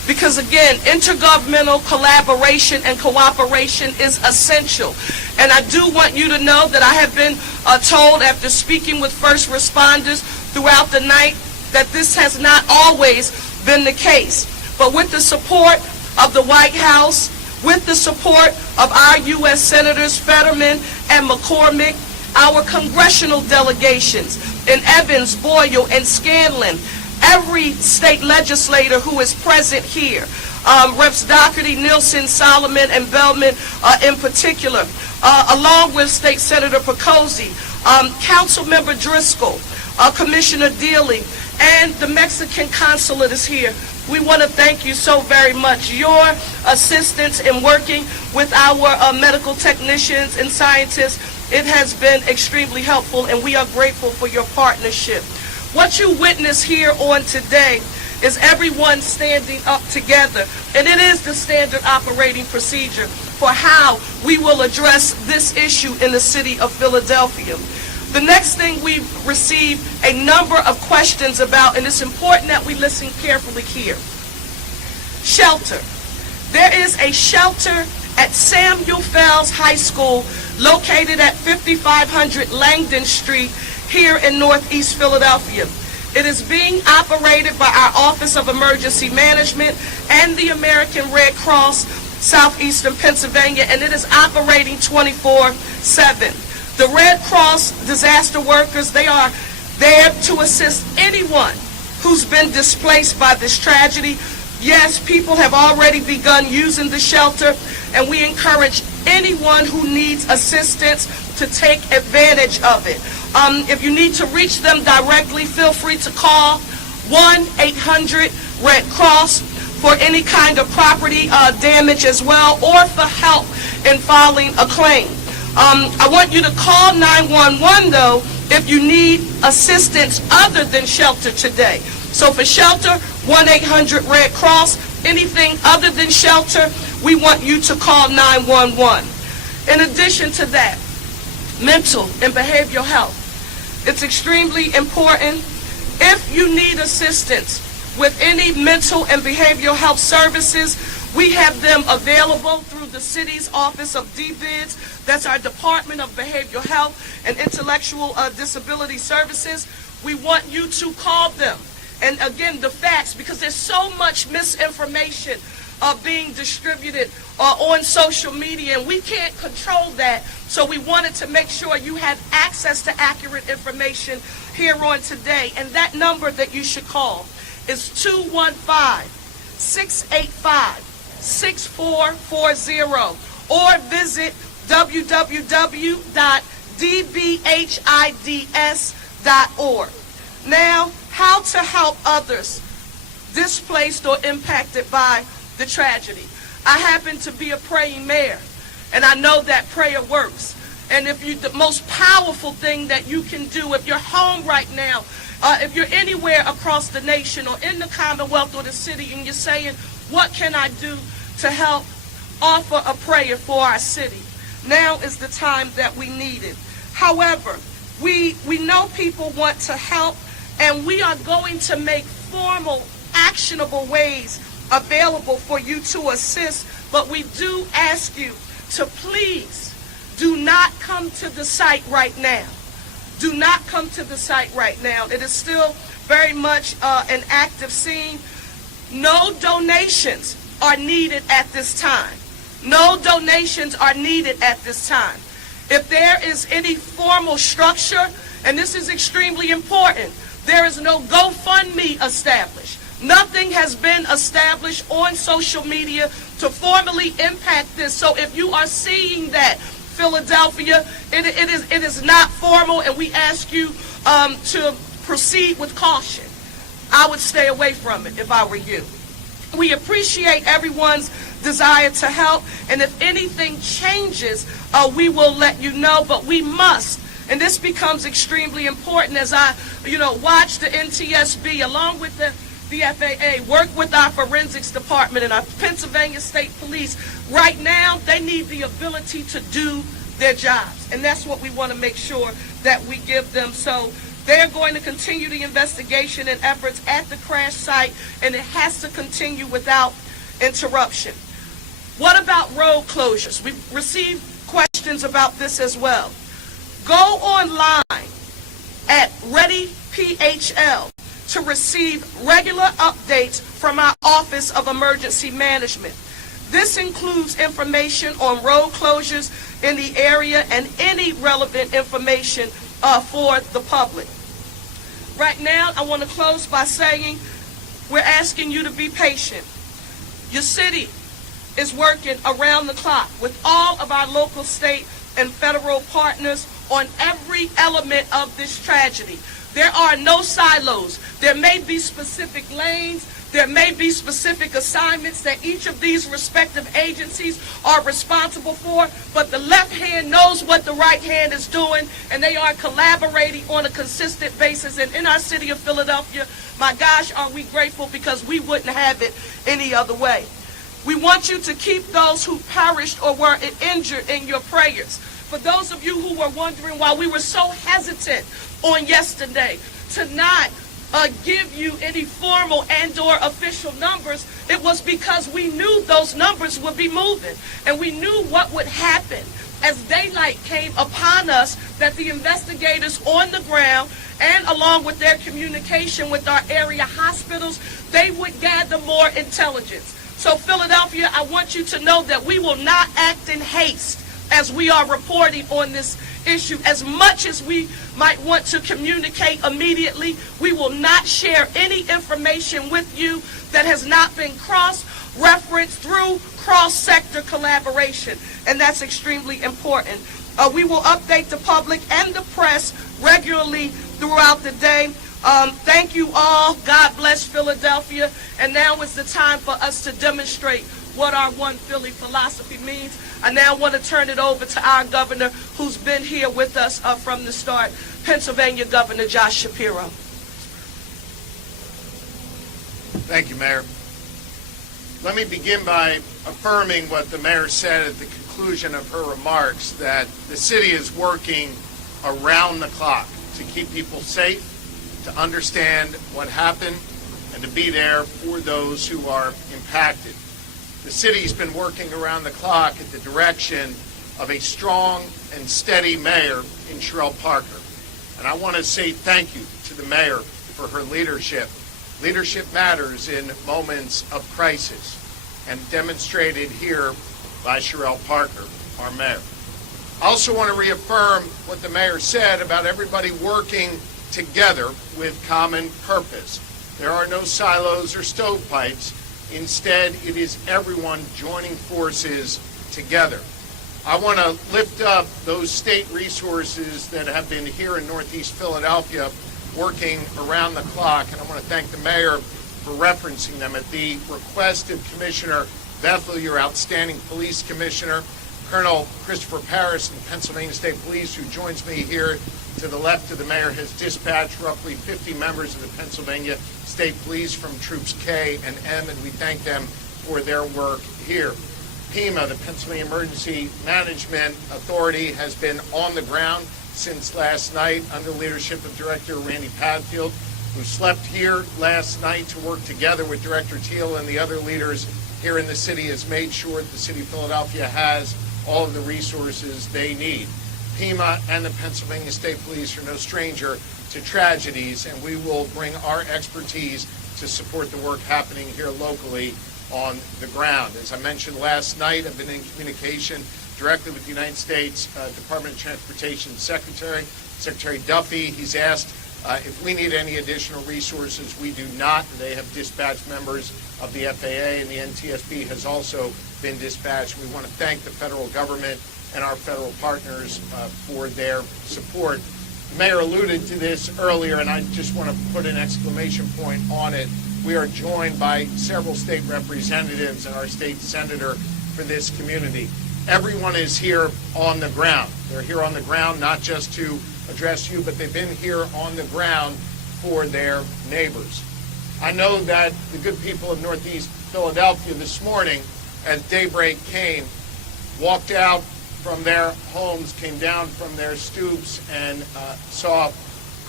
Because again, intergovernmental collaboration and cooperation is essential. And I do want you to know that I have been told after speaking with first responders throughout the night that this has not always been the case. But with the support of the White House, with the support of our U.S. Senators Fetterman and McCormick, our congressional delegations in Evans, Boyle, and Scanlon, every state legislator who is present here, Reps. Doherty, Nielsen, Solomon, and Bellman in particular, along with State Senator Pecosi, Councilmember Driscoll, Commissioner Dealey, and the Mexican consulate is here. We want to thank you so very much. Your assistance in working with our medical technicians and scientists, it has been extremely helpful, and we are grateful for your partnership. What you witness here on today is everyone standing up together, and it is the standard operating procedure for how we will address this issue in the city of Philadelphia. The next thing we've received a number of questions about, and it's important that we listen carefully here. Shelter. There is a shelter at Samuel Fells High School located at 5500 Langdon Street here in Northeast Philadelphia. It is being operated by our Office of Emergency Management and the American Red Cross Southeastern Pennsylvania, and it is operating 24/7. The Red Cross disaster workers, they are there to assist anyone who's been displaced by this tragedy. Yes, people have already begun using the shelter, and we encourage anyone who needs assistance to take advantage of it. If you need to reach them directly, feel free to call 1-800-RED-CROSS for any kind of property damage as well, or for help in filing a claim. I want you to call 911 though if you need assistance other than shelter today. So for shelter, 1-800-RED-CROSS. Anything other than shelter, we want you to call 911. In addition to that, mental and behavioral health. It's extremely important. If you need assistance with any mental and behavioral health services, we have them available through the city's Office of DBIDS. That's our Department of Behavioral Health and Intellectual Disability Services. We want you to call them. And again, the facts, because there's so much misinformation being distributed on social media, and we can't control that. So we wanted to make sure you have access to accurate information here on today. And that number that you should call is 215-685-6440, or visit www.dbhids.org. Now, how to help others displaced or impacted by the tragedy. I happen to be a praying mayor, and I know that prayer works. And if you, the most powerful thing that you can do, if you're home right now, if you're anywhere across the nation or in the Commonwealth or the city, and you're saying, what can I do to help offer a prayer for our city? Now is the time that we need it. However, we know people want to help, and we are going to make formal, actionable ways available for you to assist, but we do ask you to please do not come to the site right now. Do not come to the site right now. It is still very much an active scene. No donations are needed at this time. No donations are needed at this time. If there is any formal structure, and this is extremely important, there is no GoFundMe established. Nothing has been established on social media to formally impact this. So if you are seeing that, Philadelphia, it is not formal, and we ask you to proceed with caution. I would stay away from it if I were you. We appreciate everyone's desire to help, and if anything changes, we will let you know, but we must. And this becomes extremely important as I, watch the NTSB along with the FAA work with our forensics department and our Pennsylvania State Police. Right now, they need the ability to do their jobs, and that's what we want to make sure that we give them. So They are going to continue the investigation and efforts at the crash site, and it has to continue without interruption. What about road closures? We've received questions about this as well. Go online at ReadyPHL to receive regular updates from our Office of Emergency Management. This includes information on road closures in the area and any relevant information for the public. Right now, I want to close by saying we're asking you to be patient. Your city is working around the clock with all of our local, state, and federal partners on every element of this tragedy. There are no silos. There may be specific lanes. There may be specific assignments that each of these respective agencies are responsible for, but the left hand knows what the right hand is doing, and they are collaborating on a consistent basis. And in our city of Philadelphia, my gosh, are we grateful, because we wouldn't have it any other way. We want you to keep those who perished or were injured in your prayers. For those of you who were wondering why we were so hesitant on yesterday to not give you any formal and/or official numbers, it was because we knew those numbers would be moving, and we knew what would happen as daylight came upon us, that the investigators on the ground, and along with their communication with our area hospitals, they would gather more intelligence. So Philadelphia, I want you to know that we will not act in haste as we are reporting on this issue. As much as we might want to communicate immediately, we will not share any information with you that has not been cross-referenced through cross-sector collaboration, and that's extremely important. We will update the public and the press regularly throughout the day. Thank you all. God bless Philadelphia. And now is the time for us to demonstrate what our One Philly philosophy means. I now want to turn it over to our governor, who's been here with us from the start, Pennsylvania Governor Josh Shapiro. Thank you, Mayor. Let me begin by affirming what the mayor said at the conclusion of her remarks, that the city is working around the clock to keep people safe, to understand what happened, and to be there for those who are impacted. The city's been working around the clock at the direction of a strong and steady mayor in Sherelle Parker. And I want to say thank you to the mayor for her leadership. Leadership matters in moments of crisis, and demonstrated here by Sherelle Parker, our mayor. I also want to reaffirm what the mayor said about everybody working together with common purpose. There are no silos or stovepipes. Instead, it is everyone joining forces together. I want to lift up those state resources that have been here in Northeast Philadelphia working around the clock, and I want to thank the mayor for referencing them. At the request of Commissioner Bethel, your outstanding police commissioner, Colonel Christopher Parris from Pennsylvania State Police, who joins me here to the left of the mayor, has dispatched roughly 50 members of the Pennsylvania State Police from Troops K and M, and we thank them for their work here. PEMA, the Pennsylvania Emergency Management Authority, has been on the ground since last night under leadership of Director Randy Padfield, who slept here last night to work together with Director Teal and the other leaders here in the city, has made sure that the city of Philadelphia has all of the resources they need. PEMA and the Pennsylvania State Police are no stranger to tragedies, and we will bring our expertise to support the work happening here locally on the ground. As I mentioned last night, I've been in communication directly with the United States Department of Transportation Secretary Duffy. He's asked if we need any additional resources. We do not. They have dispatched members of the FAA, and the NTSB has also been dispatched. We want to thank the federal government and our federal partners for their support. The mayor alluded to this earlier, and I just want to put an exclamation point on it. We are joined by several state representatives and our state senator for this community. Everyone is here on the ground. They're here on the ground not just to address you, but they've been here on the ground for their neighbors. I know that the good people of Northeast Philadelphia this morning, as daybreak came, walked out from their homes, came down from their stoops, and saw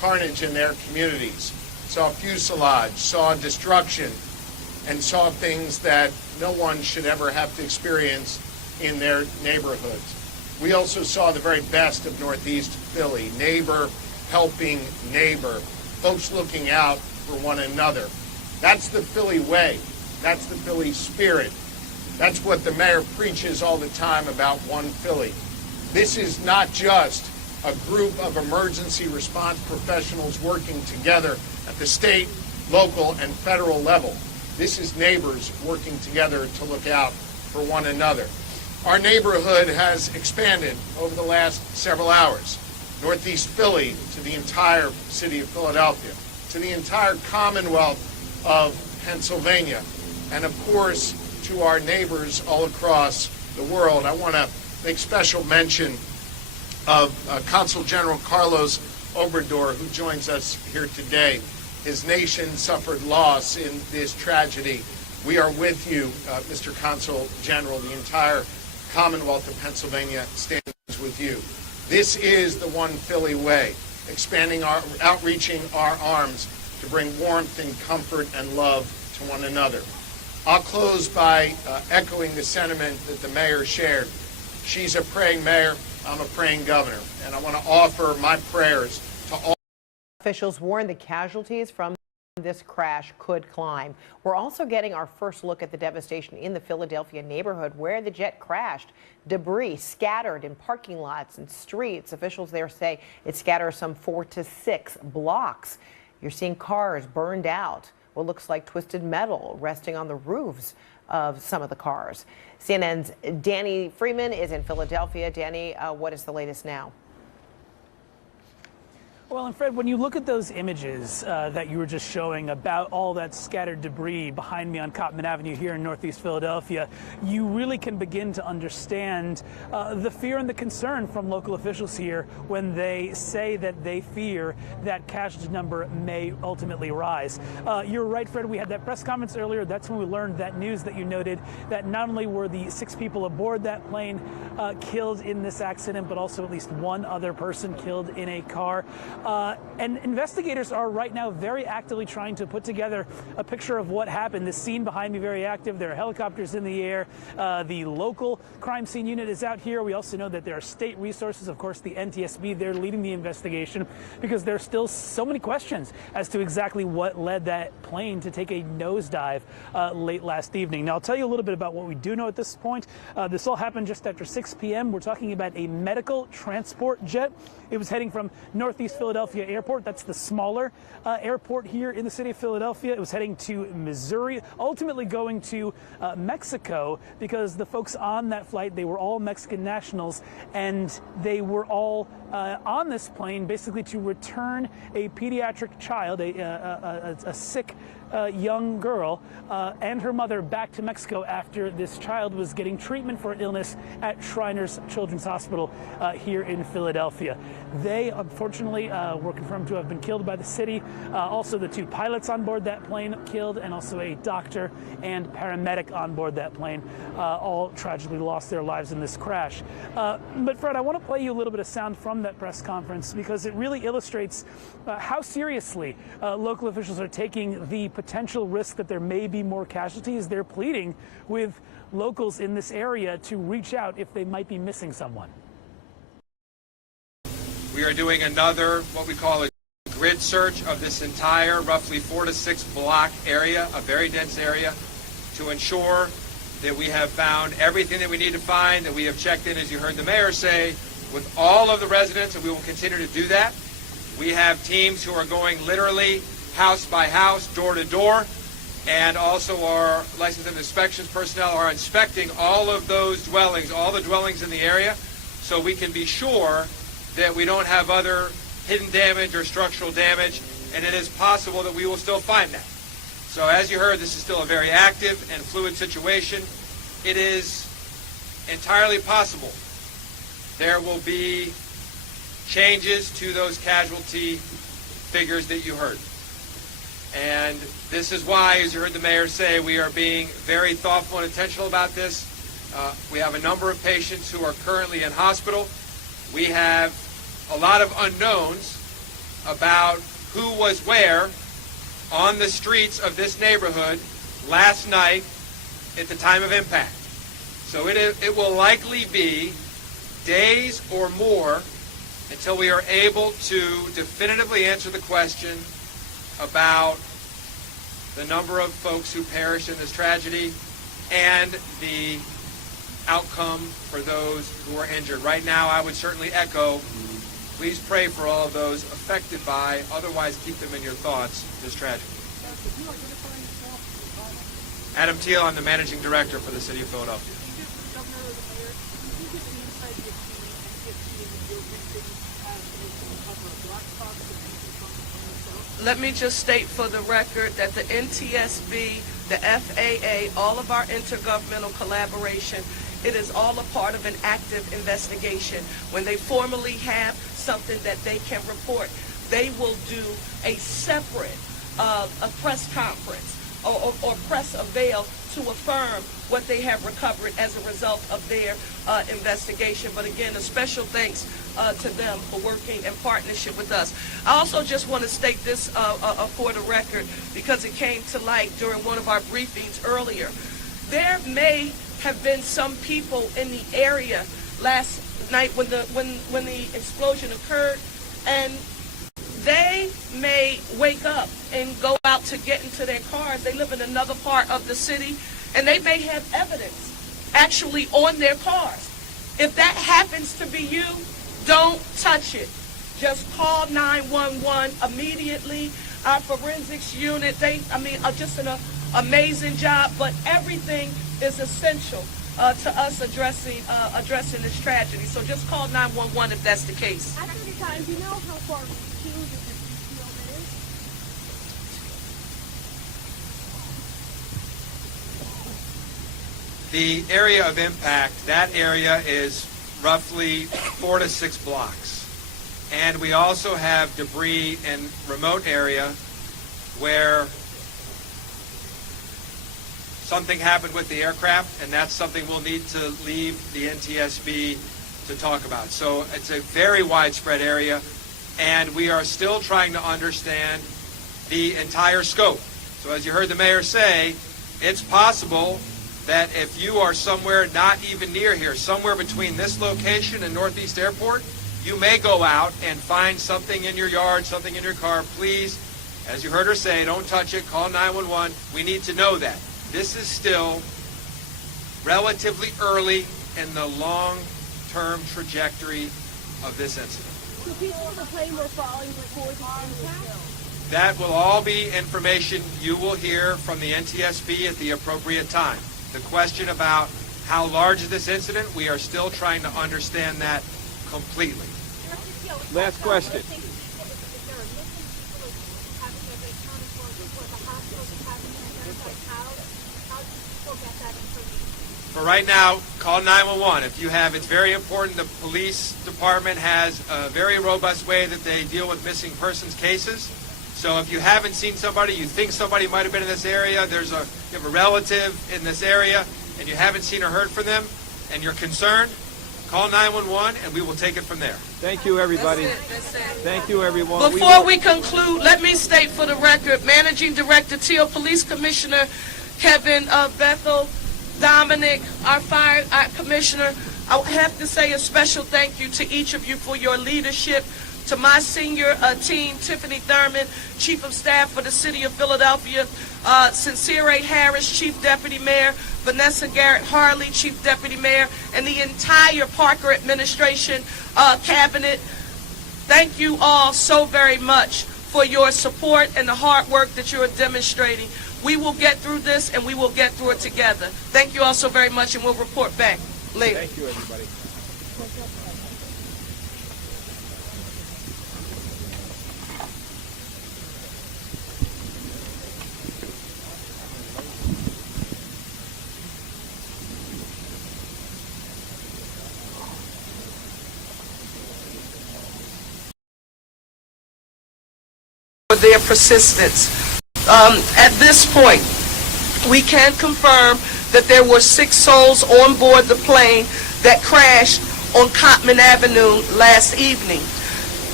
carnage in their communities, saw fuselage, saw destruction, and saw things that no one should ever have to experience in their neighborhoods. We also saw the very best of Northeast Philly, neighbor helping neighbor, folks looking out for one another. That's the Philly way. That's the Philly spirit. That's what the mayor preaches all the time about One Philly. This is not just a group of emergency response professionals working together at the state, local, and federal level. This is neighbors working together to look out for one another. Our neighborhood has expanded over the last several hours. Northeast Philly to the entire city of Philadelphia, to the entire Commonwealth of Pennsylvania, and of course to our neighbors all across the world. I want to make special mention of Consul General Carlos Obrador, who joins us here today. His nation suffered loss in this tragedy. We are with you, Mr. Consul General. The entire Commonwealth of Pennsylvania stands with you. This is the One Philly way, outreaching our arms to bring warmth and comfort and love to one another. I'll close by echoing the sentiment that the mayor shared. She's a praying mayor, I'm a praying governor, and I want to offer my prayers to all. Officials warn the casualties from this crash could climb. We're also getting our first look at the devastation in the Philadelphia neighborhood where the jet crashed. Debris scattered in parking lots and streets. Officials there say it scatters some 4 to 6 blocks. You're seeing cars burned out, what looks like twisted metal resting on the roofs of some of the cars. CNN's Danny Freeman is in Philadelphia. Danny, what is the latest now? Well, and Fred, when you look at those images that you were just showing about all that scattered debris behind me on Cottman Avenue here in Northeast Philadelphia, you really can begin to understand the fear and the concern from local officials here when they say that they fear that casualty number may ultimately rise. You're right, Fred, we had that press conference earlier. That's when we learned that news that you noted, that not only were the 6 people aboard that plane killed in this accident, but also at least 1 other person killed in a car. And investigators are right now very actively trying to put together a picture of what happened. The scene behind me very active. There are helicopters in the air. The local crime scene unit is out here. We also know that there are state resources, of course, the NTSB, they're leading the investigation because there are still so many questions as to exactly what led that plane to take a nosedive late last evening. Now, I'll tell you a little bit about what we do know at this point. This all happened just after 6 p.m. We're talking about a medical transport jet. It was heading from Northeast Philadelphia Airport. That's the smaller airport here in the city of Philadelphia. It was heading to Missouri, ultimately going to Mexico because the folks on that flight, they were all Mexican nationals, and they were all on this plane basically to return a pediatric child, a sick young girl and her mother back to Mexico after this child was getting treatment for an illness at Shriners Children's Hospital here in Philadelphia. They, unfortunately, were confirmed to have been killed by the city. Also, the 2 pilots on board that plane killed, and also a doctor and paramedic on board that plane all tragically lost their lives in this crash. But, Fred, I want to play you a little bit of sound from that press conference because it really illustrates how seriously local officials are taking the potential risk that there may be more casualties. They're pleading with locals in this area to reach out if they might be missing someone. We are doing another, what we call a grid search of this entire roughly 4 to 6 block area, a very dense area, to ensure that we have found everything that we need to find, that we have checked in, as you heard the mayor say, with all of the residents, and we will continue to do that. We have teams who are going literally house by house, door to door, and also our license and inspections personnel are inspecting all of those dwellings, all the dwellings in the area, so we can be sure that we don't have other hidden damage or structural damage, and it is possible that we will still find that. So as you heard, this is still a very active and fluid situation. It is entirely possible there will be changes to those casualty figures that you heard. And this is why, as you heard the mayor say, we are being very thoughtful and intentional about this. We have a number of patients who are currently in hospital. We have a lot of unknowns about who was where on the streets of this neighborhood last night at the time of impact. So it will likely be days or more until we are able to definitively answer the question about the number of folks who perished in this tragedy and the outcome for those who are injured. Right now, I would certainly echo, please pray for all of those affected by, otherwise keep them in your thoughts, this tragedy. Adam Teal, I'm the Managing Director for the City of Philadelphia. Let me just state for the record that the NTSB, the FAA, all of our intergovernmental collaboration, it is all a part of an active investigation. When they formally have something that they can report, they will do a separate a press conference or press avail to affirm what they have recovered as a result of their investigation. But again, a special thanks to them for working in partnership with us. I also just want to state this for the record, because it came to light during one of our briefings earlier. There may have been some people in the area last night when the explosion occurred, and they may wake up and go out to get into their cars. They live in another part of the city, and they may have evidence actually on their cars. If that happens to be you, don't touch it. Just call 911 immediately. Our forensics unit, are just an amazing job, but everything is essential to us addressing this tragedy. So just call 911 if that's the case. At the time, do you know how far removed this field is? The area of impact, that area is roughly 4 to 6 blocks. And we also have debris in remote area where something happened with the aircraft, and that's something we'll need to leave the NTSB to talk about. So it's a very widespread area, and we are still trying to understand the entire scope. So as you heard the mayor say, it's possible that if you are somewhere not even near here, somewhere between this location and Northeast Airport, you may go out and find something in your yard, something in your car. Please, as you heard her say, don't touch it, call 911. We need to know that. This is still relatively early in the long-term trajectory of this incident. So people on the plane were falling before the impact? That will all be information you will hear from the NTSB at the appropriate time. The question about how large is this incident, we are still trying to understand that completely. Last question. For right now, call 911. If you have, it's very important. The police department has a very robust way that they deal with missing persons cases. So if you haven't seen somebody, you think somebody might have been in this area, you have a relative in this area, and you haven't seen or heard from them, and you're concerned, call 911, and we will take it from there. Thank you, everybody. That's it. Thank you, everyone. Before we conclude, let me state for the record, Managing Director Teal, Police Commissioner Kevin Bethel, Dominic, our Fire Commissioner, I have to say a special thank you to each of you for your leadership. To my senior team, Tiffany Thurman, Chief of Staff for the City of Philadelphia, Sincere Harris, Chief Deputy Mayor, Vanessa Garrett Harley, Chief Deputy Mayor, and the entire Parker administration, cabinet. Thank you all so very much for your support and the hard work that you are demonstrating. We will get through this, and we will get through it together. Thank you all so very much, and we'll report back later. Thank you, everybody. For their persistence. At this point, we can confirm that there were 6 souls on board the plane that crashed on Cottman Avenue last evening.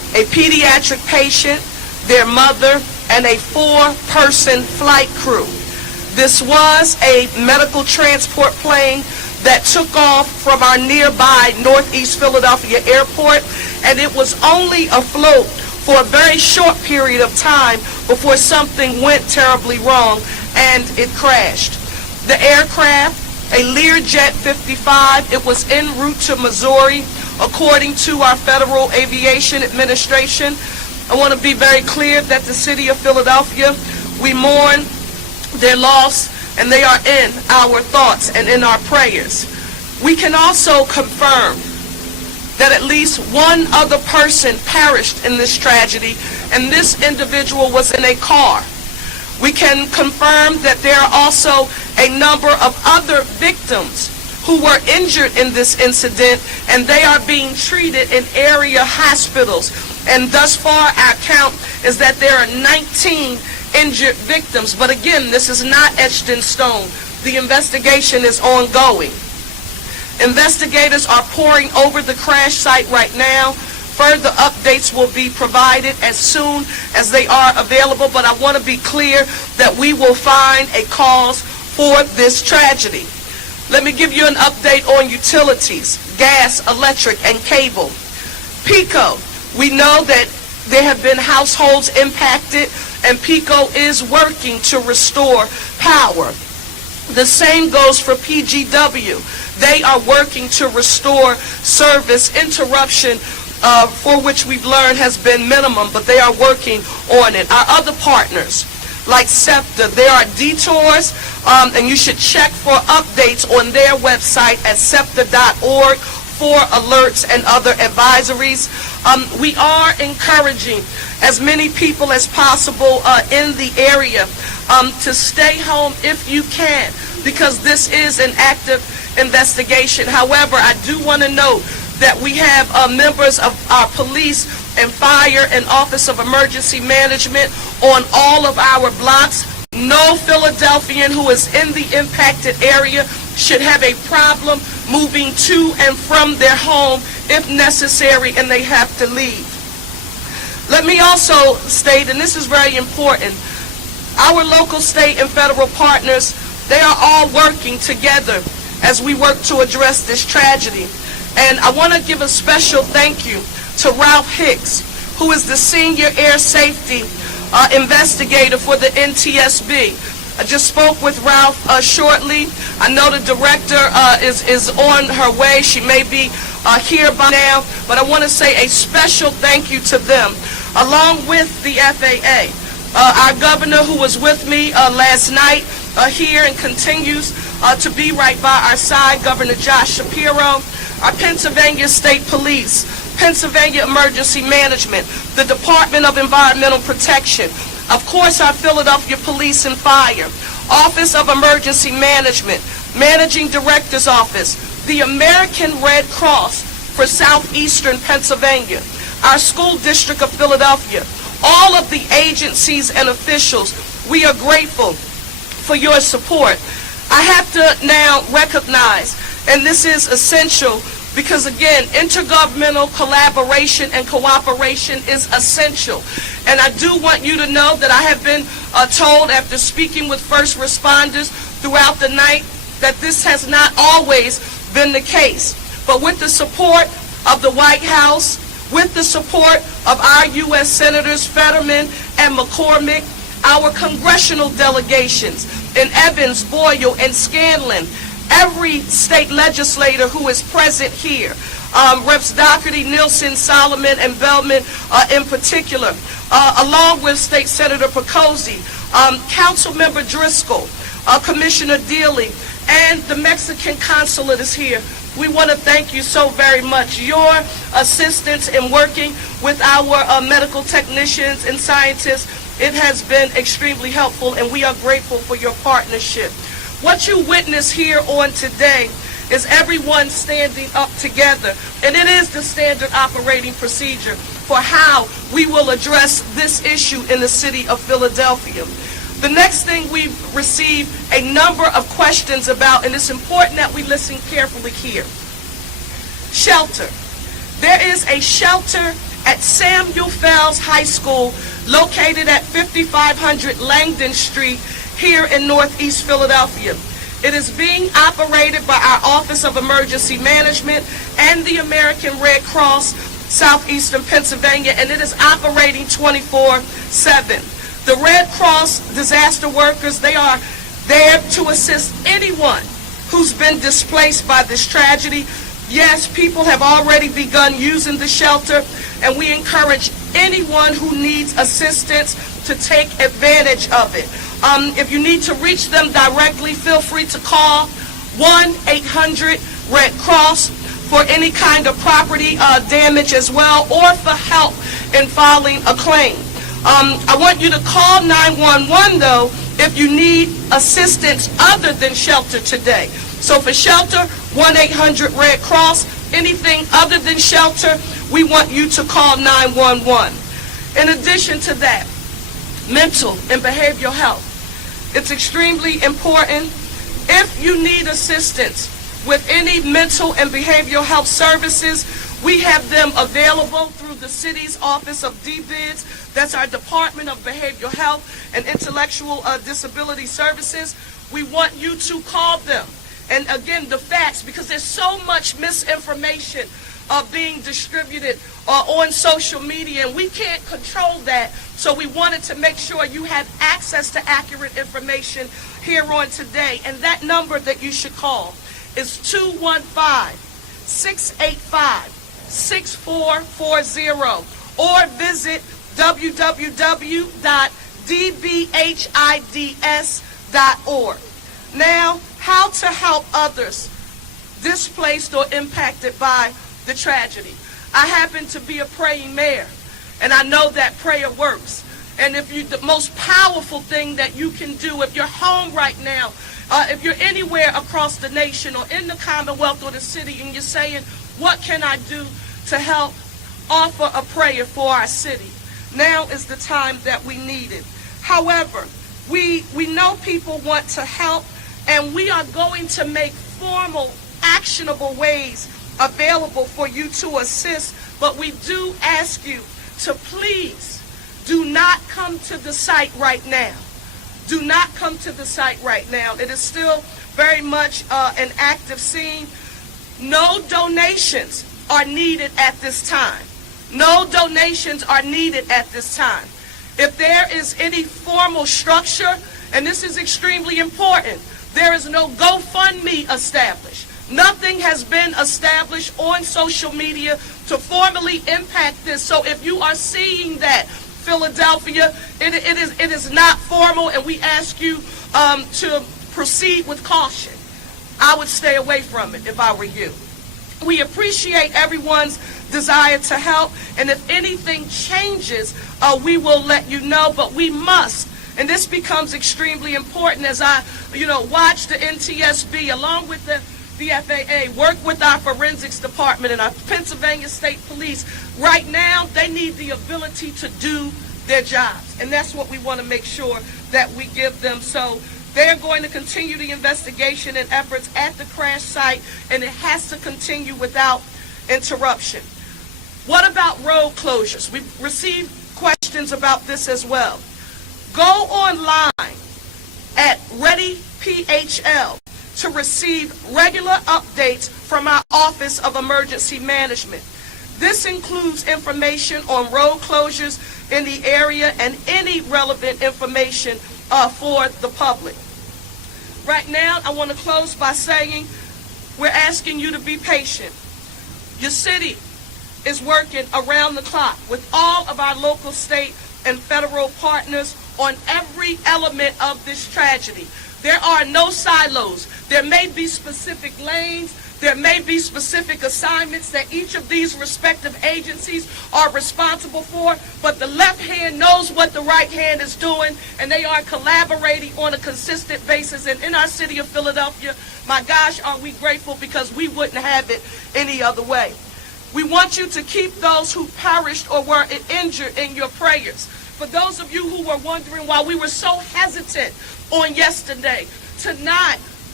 a pediatric patient, their mother, and a 4-person flight crew. This was a medical transport plane that took off from our nearby Northeast Philadelphia airport, and it was only afloat for a very short period of time before something went terribly wrong and it crashed. The aircraft, a Learjet 55, it was en route to Missouri, according to our Federal Aviation Administration. I want to be very clear that the city of Philadelphia, we mourn their loss, and they are in our thoughts and in our prayers. We can also confirm that at least one other person perished in this tragedy, and this individual was in a car. We can confirm that there are also a number of other victims who were injured in this incident, and they are being treated in area hospitals. And thus far, our count is that there are 19 injured victims. But again, this is not etched in stone. The investigation is ongoing. Investigators are poring over the crash site right now. Further updates will be provided as soon as they are available, but I want to be clear that we will find a cause for this tragedy. Let me give you an update on utilities, gas, electric, and cable. PECO, we know that there have been households impacted, and PECO is working to restore power. The same goes for PGW. They are working to restore service. Interruption, for which we've learned has been minimum, but they are working on it. Our other partners, like SEPTA, there are detours, and you should check for updates on their website at septa.org for alerts and other advisories. We are encouraging as many people as possible in the area to stay home if you can, because this is an active investigation. However, I do want to note that we have members of our police and fire and Office of Emergency Management on all of our blocks. No Philadelphian who is in the impacted area should have a problem moving to and from their home if necessary and they have to leave. Let me also state, and this is very important, our local, state, and federal partners, they are all working together as we work to address this tragedy. And I want to give a special thank you to Ralph Hicks, who is the Senior Air Safety Investigator for the NTSB. I just spoke with Ralph shortly. I know the director is on her way. She may be here by now, but I want to say a special thank you to them, along with the FAA. Our governor, who was with me last night here and continues to be right by our side, Governor Josh Shapiro, our Pennsylvania State Police, Pennsylvania Emergency Management, the Department of Environmental Protection, of course our Philadelphia Police and Fire, Office of Emergency Management, Managing Director's Office, the American Red Cross for Southeastern Pennsylvania, our School District of Philadelphia, all of the agencies and officials. We are grateful for your support. I have to now recognize, and this is essential because, again, intergovernmental collaboration and cooperation is essential. And I do want you to know that I have been told, after speaking with first responders throughout the night, that this has not always been the case. But with the support of the White House, with the support of our U.S. Senators Fetterman and McCormick, our congressional delegations in Evans, Boyle, and Scanlon, every state legislator who is present here, Reps. Doherty, Nielsen, Solomon, and Bellman in particular, along with State Senator Picozzi, Councilmember Driscoll, Commissioner Dealey, and the Mexican consulate is here. We want to thank you so very much. Your assistance in working with our medical technicians and scientists, it has been extremely helpful, and we are grateful for your partnership. What you witness here on today is everyone standing up together, and it is the standard operating procedure for how we will address this issue in the city of Philadelphia. The next thing we've received a number of questions about, and it's important that we listen carefully here. Shelter. There is a shelter at Samuel Fells High School, located at 5500 Langdon Street here in Northeast Philadelphia. It is being operated by our Office of Emergency Management and the American Red Cross, Southeastern Pennsylvania, and it is operating 24/7. The Red Cross disaster workers, they are there to assist anyone who's been displaced by this tragedy. Yes, people have already begun using the shelter, and we encourage anyone who needs assistance to take advantage of it. If you need to reach them directly, feel free to call 1-800-RED-CROSS for any kind of property damage as well, or for help in filing a claim. I want you to call 911 though if you need assistance other than shelter today. So for shelter, 1-800-RED-CROSS. Anything other than shelter, we want you to call 911. In addition to that, mental and behavioral health. It's extremely important. If you need assistance with any mental and behavioral health services, we have them available through the city's Office of DBIDS. That's our Department of Behavioral Health and Intellectual Disability Services. We want you to call them. And again, the facts, because there's so much misinformation being distributed on social media, and we can't control that. So we wanted to make sure you had access to accurate information here on today. And that number that you should call is 215-685-6440, or visit www.dbhids.org. Now, how to help others displaced or impacted by the tragedy. I happen to be a praying mayor, and I know that prayer works. And the most powerful thing that you can do, if you're home right now, if you're anywhere across the nation or in the Commonwealth or the city, and you're saying, what can I do to help offer a prayer for our city? Now is the time that we need it. However, we know people want to help, and we are going to make formal, actionable ways available for you to assist, but we do ask you to please do not come to the site right now. Do not come to the site right now. It is still very much an active scene. No donations are needed at this time. No donations are needed at this time. If there is any formal structure, and this is extremely important, there is no GoFundMe established. Nothing has been established on social media to formally impact this. So if you are seeing that, Philadelphia, it is not formal, and we ask you to proceed with caution. I would stay away from it if I were you. We appreciate everyone's desire to help, and if anything changes, we will let you know, but we must. And this becomes extremely important as I, watch the NTSB along with the FAA work with our forensics department and our Pennsylvania State Police. Right now, they need the ability to do their jobs, and that's what we want to make sure that we give them. So they're going to continue the investigation and efforts at the crash site, and it has to continue without interruption. What about road closures? We've received questions about this as well. Go online at ReadyPHL to receive regular updates from our Office of Emergency Management. This includes information on road closures in the area and any relevant information for the public. Right now, I want to close by saying we're asking you to be patient. Your city is working around the clock with all of our local, state, and federal partners on every element of this tragedy. There are no silos. There may be specific lanes. There may be specific assignments that each of these respective agencies are responsible for, but the left hand knows what the right hand is doing, and they are collaborating on a consistent basis. And in our city of Philadelphia, my gosh, are we grateful, because we wouldn't have it any other way. We want you to keep those who perished or were injured in your prayers. For those of you who were wondering why we were so hesitant on yesterday to not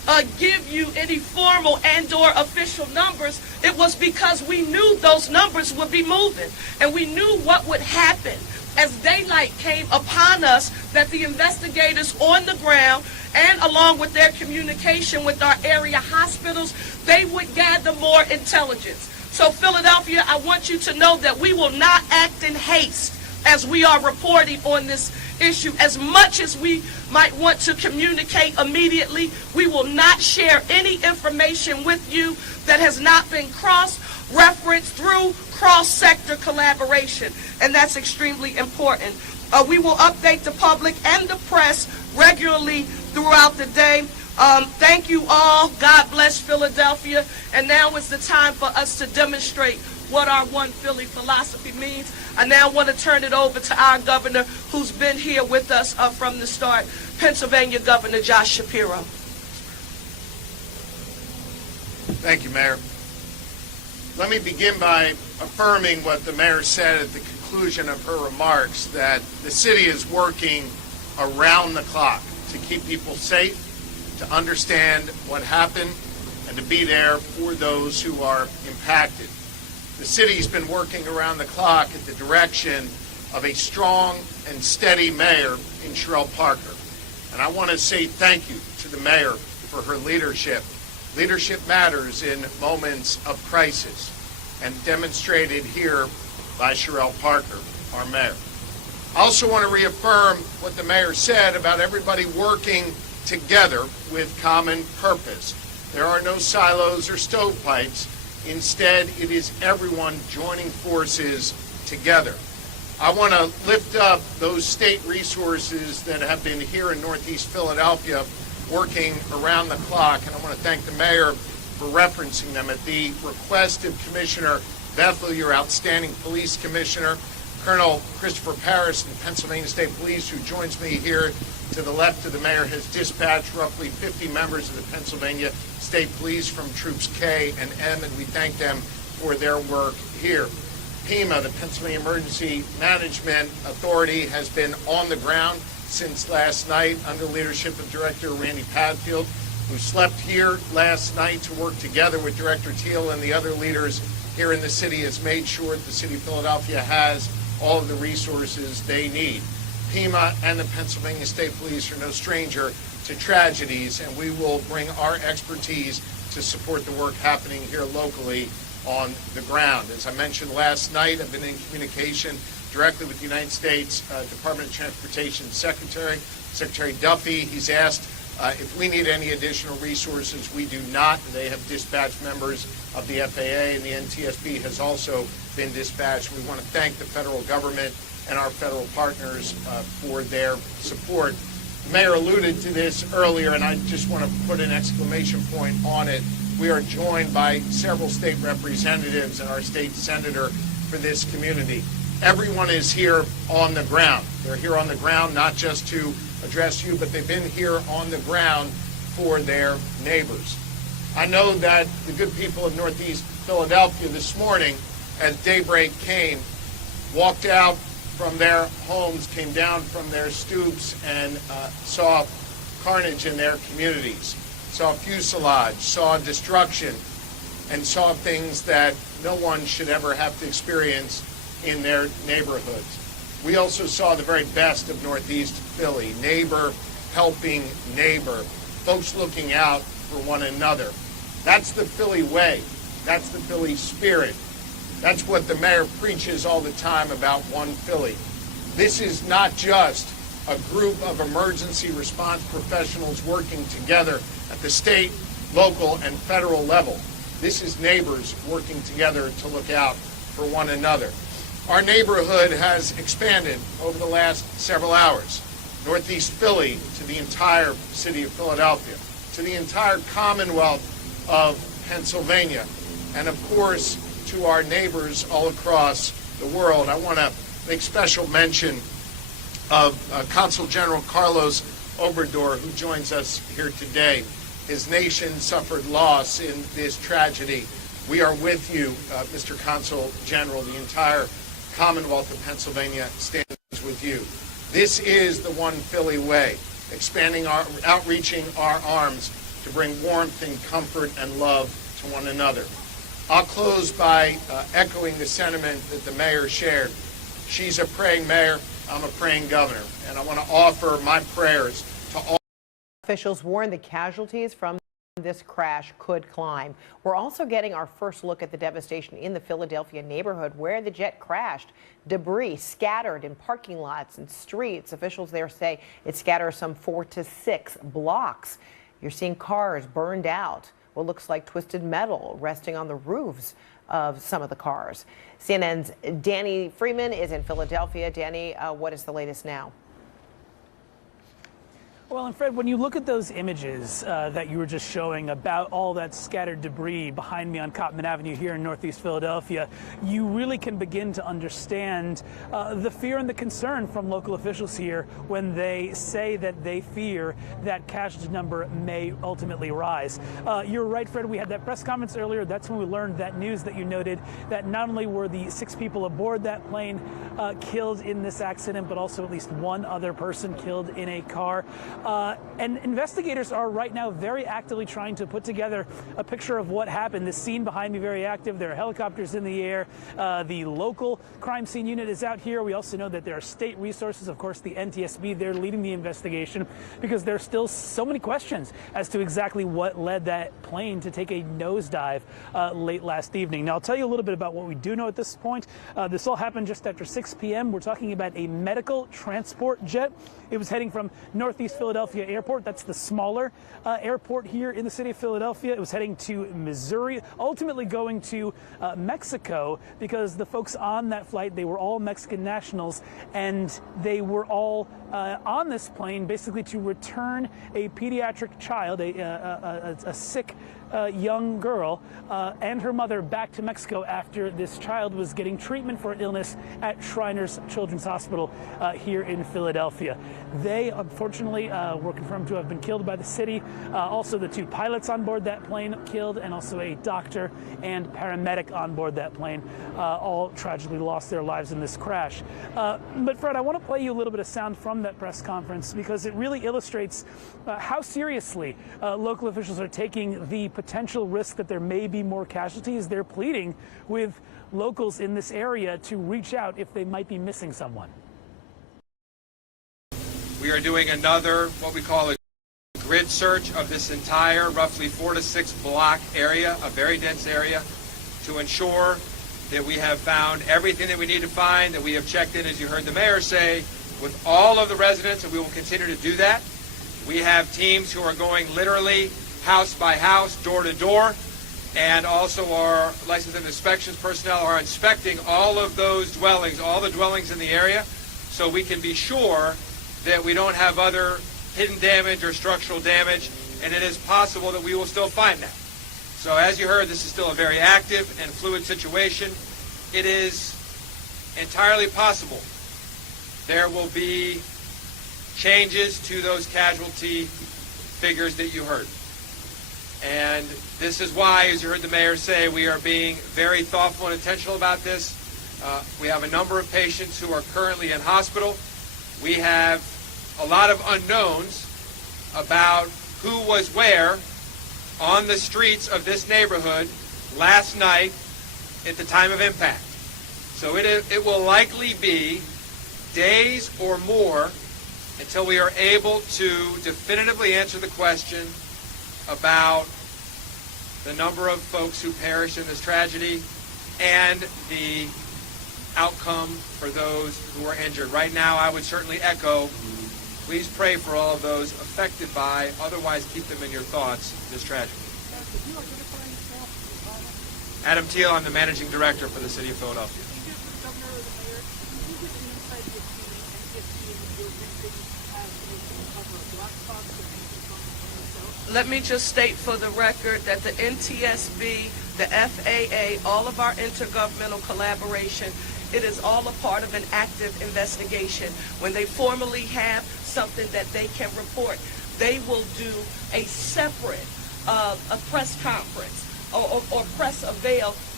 give you any formal and/or official numbers. It was because we knew those numbers would be moving, and we knew what would happen as daylight came upon us, that the investigators on the ground and along with their communication with our area hospitals, they would gather more intelligence. So Philadelphia, I want you to know that we will not act in haste as we are reporting on this issue. As much as we might want to communicate immediately, we will not share any information with you that has not been cross-referenced through cross-sector collaboration, and that's extremely important. We will update the public and the press regularly throughout the day. Thank you all. God bless Philadelphia. And now is the time for us to demonstrate what our One Philly philosophy means. I now want to turn it over to our governor, who's been here with us from the start, Pennsylvania Governor Josh Shapiro. Thank you, Mayor. Let me begin by affirming what the mayor said at the conclusion of her remarks, that the city is working around the clock to keep people safe, to understand what happened, and to be there for those who are impacted. The city's been working around the clock at the direction of a strong and steady mayor in Sherelle Parker. And I want to say thank you to the mayor for her leadership. Leadership matters in moments of crisis, and demonstrated here by Sherelle Parker, our mayor. I also want to reaffirm what the mayor said about everybody working together with common purpose. There are no silos or stovepipes. Instead, it is everyone joining forces together. I want to lift up those state resources that have been here in Northeast Philadelphia working around the clock, and I want to thank the mayor for referencing them. At the request of Commissioner Bethel, your outstanding police commissioner, Colonel Christopher Parris from Pennsylvania State Police, who joins me here to the left of the mayor, has dispatched roughly 50 members of the Pennsylvania State Police from Troops K and M, and we thank them for their work here. PEMA, the Pennsylvania Emergency Management Authority, has been on the ground since last night under leadership of Director Randy Padfield, who slept here last night to work together with Director Teal and the other leaders here in the city, has made sure that the city of Philadelphia has all of the resources they need. PEMA and the Pennsylvania State Police are no stranger to tragedies, and we will bring our expertise to support the work happening here locally on the ground. As I mentioned last night, I've been in communication directly with the United States Department of Transportation Secretary Duffy. He's asked if we need any additional resources. We do not. They have dispatched members of the FAA, and the NTSB has also been dispatched. We want to thank the federal government and our federal partners for their support. The mayor alluded to this earlier, and I just want to put an exclamation point on it. We are joined by several state representatives and our state senator for this community. Everyone is here on the ground. They're here on the ground not just to address you, but they've been here on the ground for their neighbors. I know that the good people of Northeast Philadelphia this morning, as daybreak came, walked out from their homes, came down from their stoops, and saw carnage in their communities, saw fuselage, saw destruction, and saw things that no one should ever have to experience in their neighborhoods. We also saw the very best of Northeast Philly, neighbor helping neighbor, folks looking out for one another. That's the Philly way. That's the Philly spirit. That's what the mayor preaches all the time about One Philly. This is not just a group of emergency response professionals working together at the state, local, and federal level. This is neighbors working together to look out for one another. Our neighborhood has expanded over the last several hours. Northeast Philly to the entire city of Philadelphia, to the entire Commonwealth of Pennsylvania, and of course to our neighbors all across the world. I want to make special mention of Consul General Carlos Obrador, who joins us here today. His nation suffered loss in this tragedy. We are with you, Mr. Consul General. The entire Commonwealth of Pennsylvania stands with you. This is the One Philly way, expanding outreaching our arms to bring warmth and comfort and love to one another. I'll close by echoing the sentiment that the mayor shared. She's a praying mayor, I'm a praying governor, and I want to offer my prayers to all. Officials warn the casualties from this crash could climb. We're also getting our first look at the devastation in the Philadelphia neighborhood where the jet crashed. Debris scattered in parking lots and streets. Officials there say it scatters some 4 to 6 blocks. You're seeing cars burned out. What looks like twisted metal resting on the roofs of some of the cars. CNN's Danny Freeman is in Philadelphia. Danny, what is the latest now? Well, and Fred, when you look at those images that you were just showing about all that scattered debris behind me on Cottman Avenue here in Northeast Philadelphia, you really can begin to understand the fear and the concern from local officials here when they say that they fear that casualty number may ultimately rise. You're right, Fred, we had that press conference earlier. That's when we learned that news that you noted, that not only were the 6 people aboard that plane killed in this accident, but also at least 1 other person killed in a car. And investigators are right now very actively trying to put together a picture of what happened. The scene behind me very active. There are helicopters in the air. The local crime scene unit is out here. We also know that there are state resources, of course, the NTSB, they're leading the investigation because there are still so many questions as to exactly what led that plane to take a nosedive late last evening. Now, I'll tell you a little bit about what we do know at this point. This all happened just after 6 p.m. We're talking about a medical transport jet. It was heading from Northeast Philadelphia Airport. That's the smaller airport here in the city of Philadelphia. It was heading to Missouri, ultimately going to Mexico, because the folks on that flight, they were all Mexican nationals, and they were all on this plane basically to return a pediatric child, a sick young girl and her mother back to Mexico after this child was getting treatment for an illness at Shriners Children's Hospital here in Philadelphia. They unfortunately were confirmed to have been killed by the city. Also, the 2 pilots on board that plane killed, and also a doctor and paramedic on board that plane all tragically lost their lives in this crash. But Fred, I want to play you a little bit of sound from that press conference because it really illustrates how seriously local officials are taking the potential risk that there may be more casualties. They're pleading with locals in this area to reach out if they might be missing someone. We are doing another, what we call a grid search of this entire roughly 4 to 6 block area, a very dense area, to ensure that we have found everything that we need to find, that we have checked in, as you heard the mayor say, with all of the residents, and we will continue to do that. We have teams who are going literally house by house, door to door, and also our license and inspections personnel are inspecting all of those dwellings, all the dwellings in the area, so we can be sure that we don't have other hidden damage or structural damage, and it is possible that we will still find that. So as you heard, this is still a very active and fluid situation. It is entirely possible there will be changes to those casualty figures that you heard. And this is why, as you heard the mayor say, we are being very thoughtful and intentional about this. We have a number of patients who are currently in hospital. We have a lot of unknowns about who was where on the streets of this neighborhood last night at the time of impact. So it will likely be days or more until we are able to definitively answer the question about the number of folks who perished in this tragedy and the outcome for those who are injured. Right now, I would certainly echo, please pray for all of those affected by, otherwise keep them in your thoughts, this tragedy. Adam Thiel, I'm the managing director for the city of Philadelphia. Let me just state for the record that the NTSB, the FAA, all of our intergovernmental collaboration, it is all a part of an active investigation. When they formally have something that they can report, they will do a separate a press conference or press avail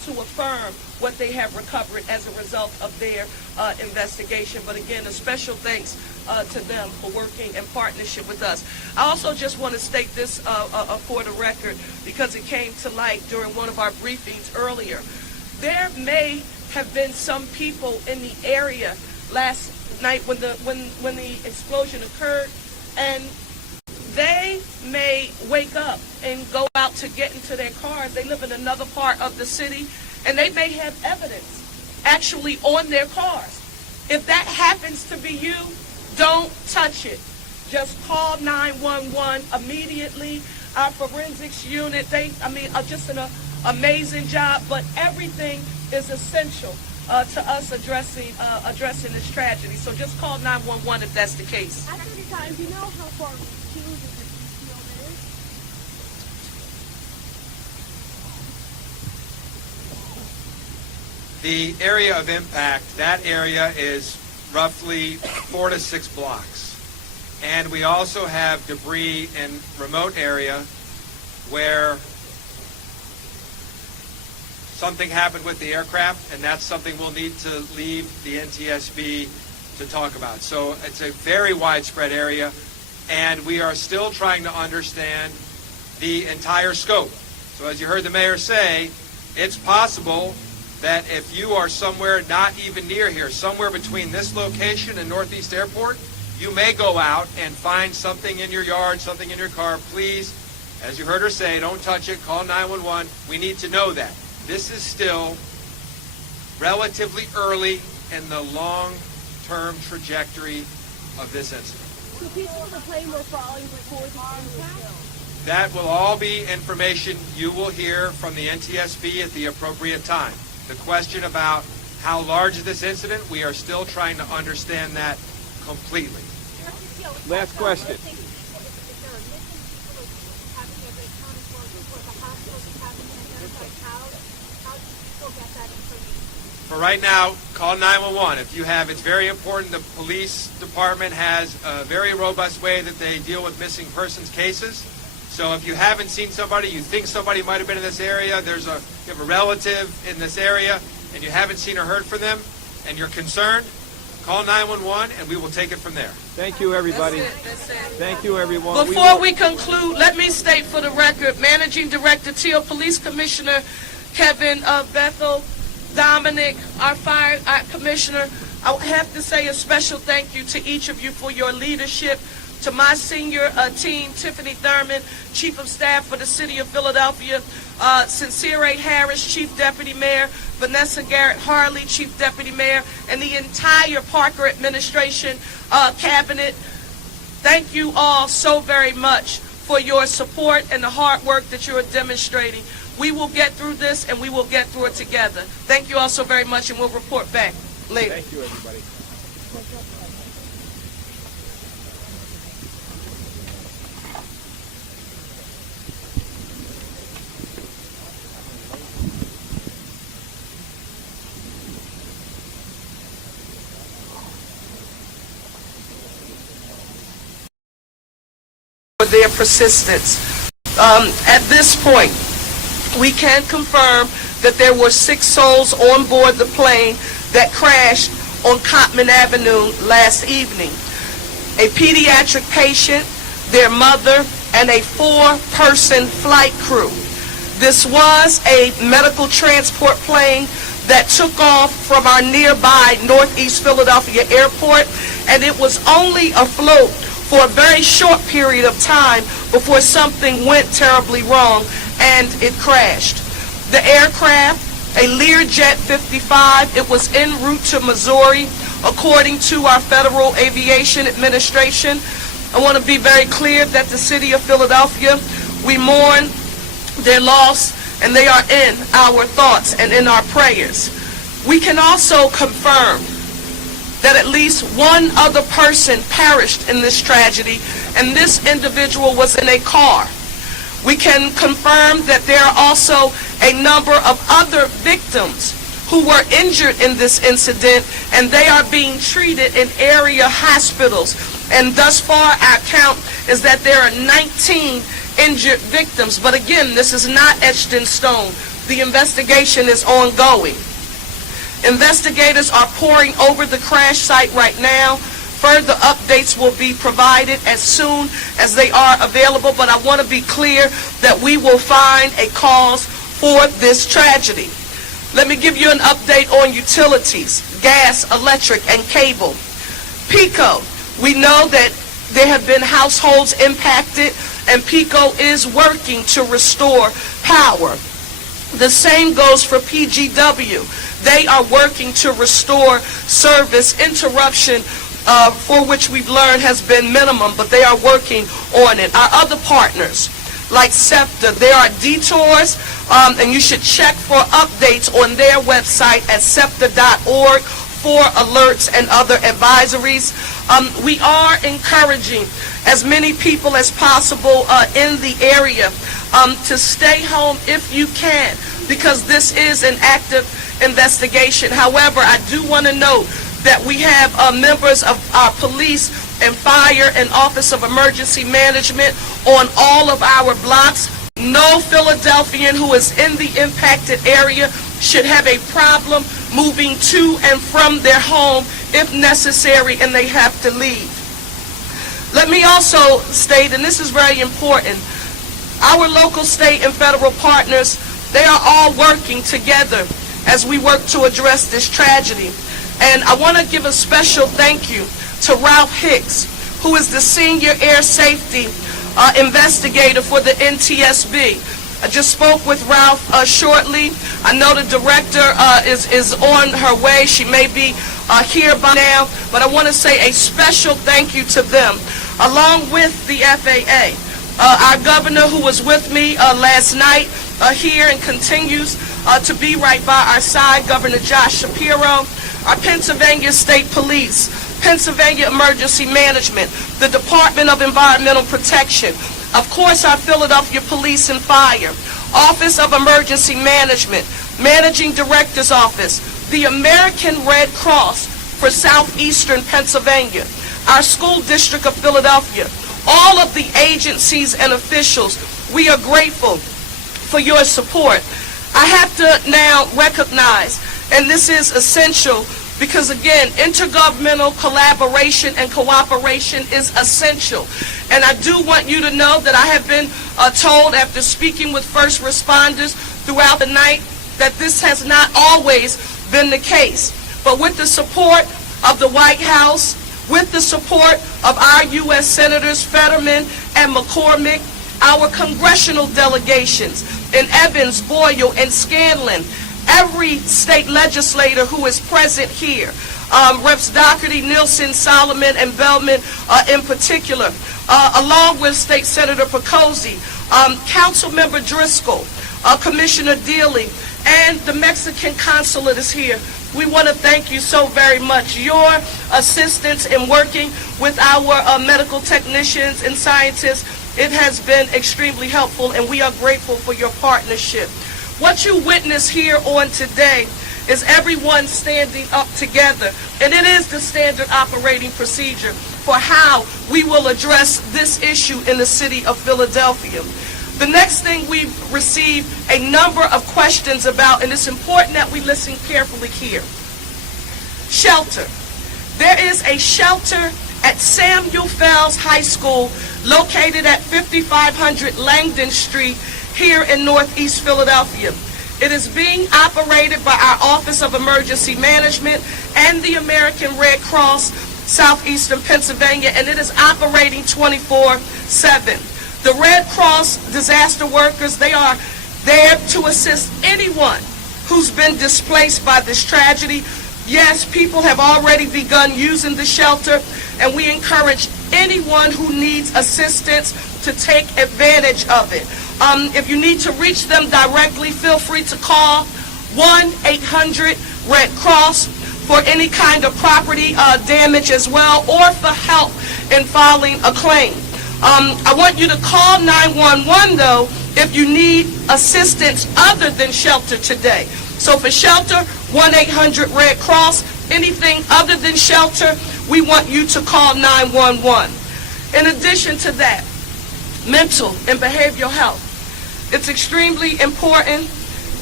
to affirm what they have recovered as a result of their investigation. But again, a special thanks to them for working in partnership with us. I also just want to state this for the record, because it came to light during one of our briefings earlier. There may have been some people in the area last night when the explosion occurred, and they may wake up and go out to get into their cars. They live in another part of the city, and they may have evidence actually on their cars. If that happens to be you, don't touch it. Just call 911 immediately. Our forensics unit, just an amazing job, but everything is essential to us addressing this tragedy. So just call 911 if that's the case. At the time, do you know how far to the field is? The area of impact, that area is roughly 4 to 6 blocks. And we also have debris in remote area where something happened with the aircraft, and that's something we'll need to leave the NTSB to talk about. So it's a very widespread area, and we are still trying to understand the entire scope. So as you heard the mayor say, it's possible that if you are somewhere not even near here, somewhere between this location and Northeast Airport, you may go out and find something in your yard, something in your car. Please, as you heard her say, don't touch it, call 911. We need to know that. This is still relatively early in the long-term trajectory of this incident. So pieces of the plane were falling before the impact? That will all be information you will hear from the NTSB at the appropriate time. The question about how large is this incident, we are still trying to understand that completely. Last question. For right now, call 911. If you have, it's very important. The police department has a very robust way that they deal with missing persons cases. So if you haven't seen somebody, you think somebody might have been in this area, you have a relative in this area, and you haven't seen or heard from them, and you're concerned, call 911, and we will take it from there. Thank you, everybody. That's it. Thank you, everyone. Before we conclude, let me state for the record, Managing Director Teal, Police Commissioner Kevin Bethel, Dominic, our Fire Commissioner, I have to say a special thank you to each of you for your leadership. To my senior team, Tiffany Thurman, Chief of Staff for the City of Philadelphia, Sincere A. Harris, Chief Deputy Mayor, Vanessa Garrett Harley, Chief Deputy Mayor, and the entire Parker administration, cabinet. Thank you all so very much for your support and the hard work that you are demonstrating. We will get through this, and we will get through it together. Thank you all so very much, and we'll report back later. Thank you, everybody. For their persistence. At this point, we can confirm that there were 6 souls on board the plane that crashed on Cottman Avenue last evening. A pediatric patient, their mother, and a 4-person flight crew. This was a medical transport plane that took off from our nearby Northeast Philadelphia airport, and it was only afloat for a very short period of time before something went terribly wrong and it crashed. The aircraft, a Learjet 55, it was en route to Missouri, according to our Federal Aviation Administration. I want to be very clear that the City of Philadelphia, we mourn their loss, and they are in our thoughts and in our prayers. We can also confirm that at least one other person perished in this tragedy, and this individual was in a car. We can confirm that there are also a number of other victims who were injured in this incident, and they are being treated in area hospitals. And thus far, our count is that there are 19 injured victims. But again, this is not etched in stone. The investigation is ongoing. Investigators are poring over the crash site right now. Further updates will be provided as soon as they are available, but I want to be clear that we will find a cause for this tragedy. Let me give you an update on utilities, gas, electric, and cable. PECO, we know that there have been households impacted, and PECO is working to restore power. The same goes for PGW. They are working to restore service. Interruption, for which we've learned has been minimum, but they are working on it. Our other partners, like SEPTA, there are detours, and you should check for updates on their website at septa.org for alerts and other advisories. We are encouraging as many people as possible in the area to stay home if you can, because this is an active investigation. However, I do want to note that we have members of our police and fire and Office of Emergency Management on all of our blocks. No Philadelphian who is in the impacted area should have a problem moving to and from their home if necessary and they have to leave. Let me also state, and this is very important, our local, state, and federal partners, they are all working together as we work to address this tragedy. And I want to give a special thank you to Ralph Hicks, who is the Senior Air Safety Investigator for the NTSB. I just spoke with Ralph shortly. I know the director is on her way. She may be here by now, but I want to say a special thank you to them, along with the FAA. Our governor, who was with me last night here and continues to be right by our side, Governor Josh Shapiro, our Pennsylvania State Police, Pennsylvania Emergency Management, the Department of Environmental Protection, of course our Philadelphia Police and Fire, Office of Emergency Management, Managing Director's Office, the American Red Cross for Southeastern Pennsylvania, our School District of Philadelphia, all of the agencies and officials. We are grateful for your support. I have to now recognize, and this is essential, because again, intergovernmental collaboration and cooperation is essential. And I do want you to know that I have been told, after speaking with first responders throughout the night, that this has not always been the case. But with the support of the White House, with the support of our U.S. Senators Fetterman and McCormick, our congressional delegations in Evans, Boyle, and Scanlon, every state legislator who is present here, Reps. Doherty, Nielsen, Solomon, and Bellman in particular, along with State Senator Picozzi, Councilmember Driscoll, Commissioner Dealey, and the Mexican consulate is here. We want to thank you so very much. Your assistance in working with our medical technicians and scientists, it has been extremely helpful, and we are grateful for your partnership. What you witness here on today is everyone standing up together, and it is the standard operating procedure for how we will address this issue in the city of Philadelphia. The next thing we've received a number of questions about, and it's important that we listen carefully here. Shelter. There is a shelter at Samuel Fells High School located at 5500 Langdon Street here in Northeast Philadelphia. It is being operated by our Office of Emergency Management and the American Red Cross Southeastern Pennsylvania, and it is operating 24/7. The Red Cross disaster workers, they are there to assist anyone who's been displaced by this tragedy. Yes, people have already begun using the shelter, and we encourage anyone who needs assistance to take advantage of it. If you need to reach them directly, feel free to call 1-800-RED-CROSS for any kind of property damage as well, or for help in filing a claim. I want you to call 911 though if you need assistance other than shelter today. So for shelter, 1-800-RED-CROSS. Anything other than shelter, we want you to call 911. In addition to that, mental and behavioral health. It's extremely important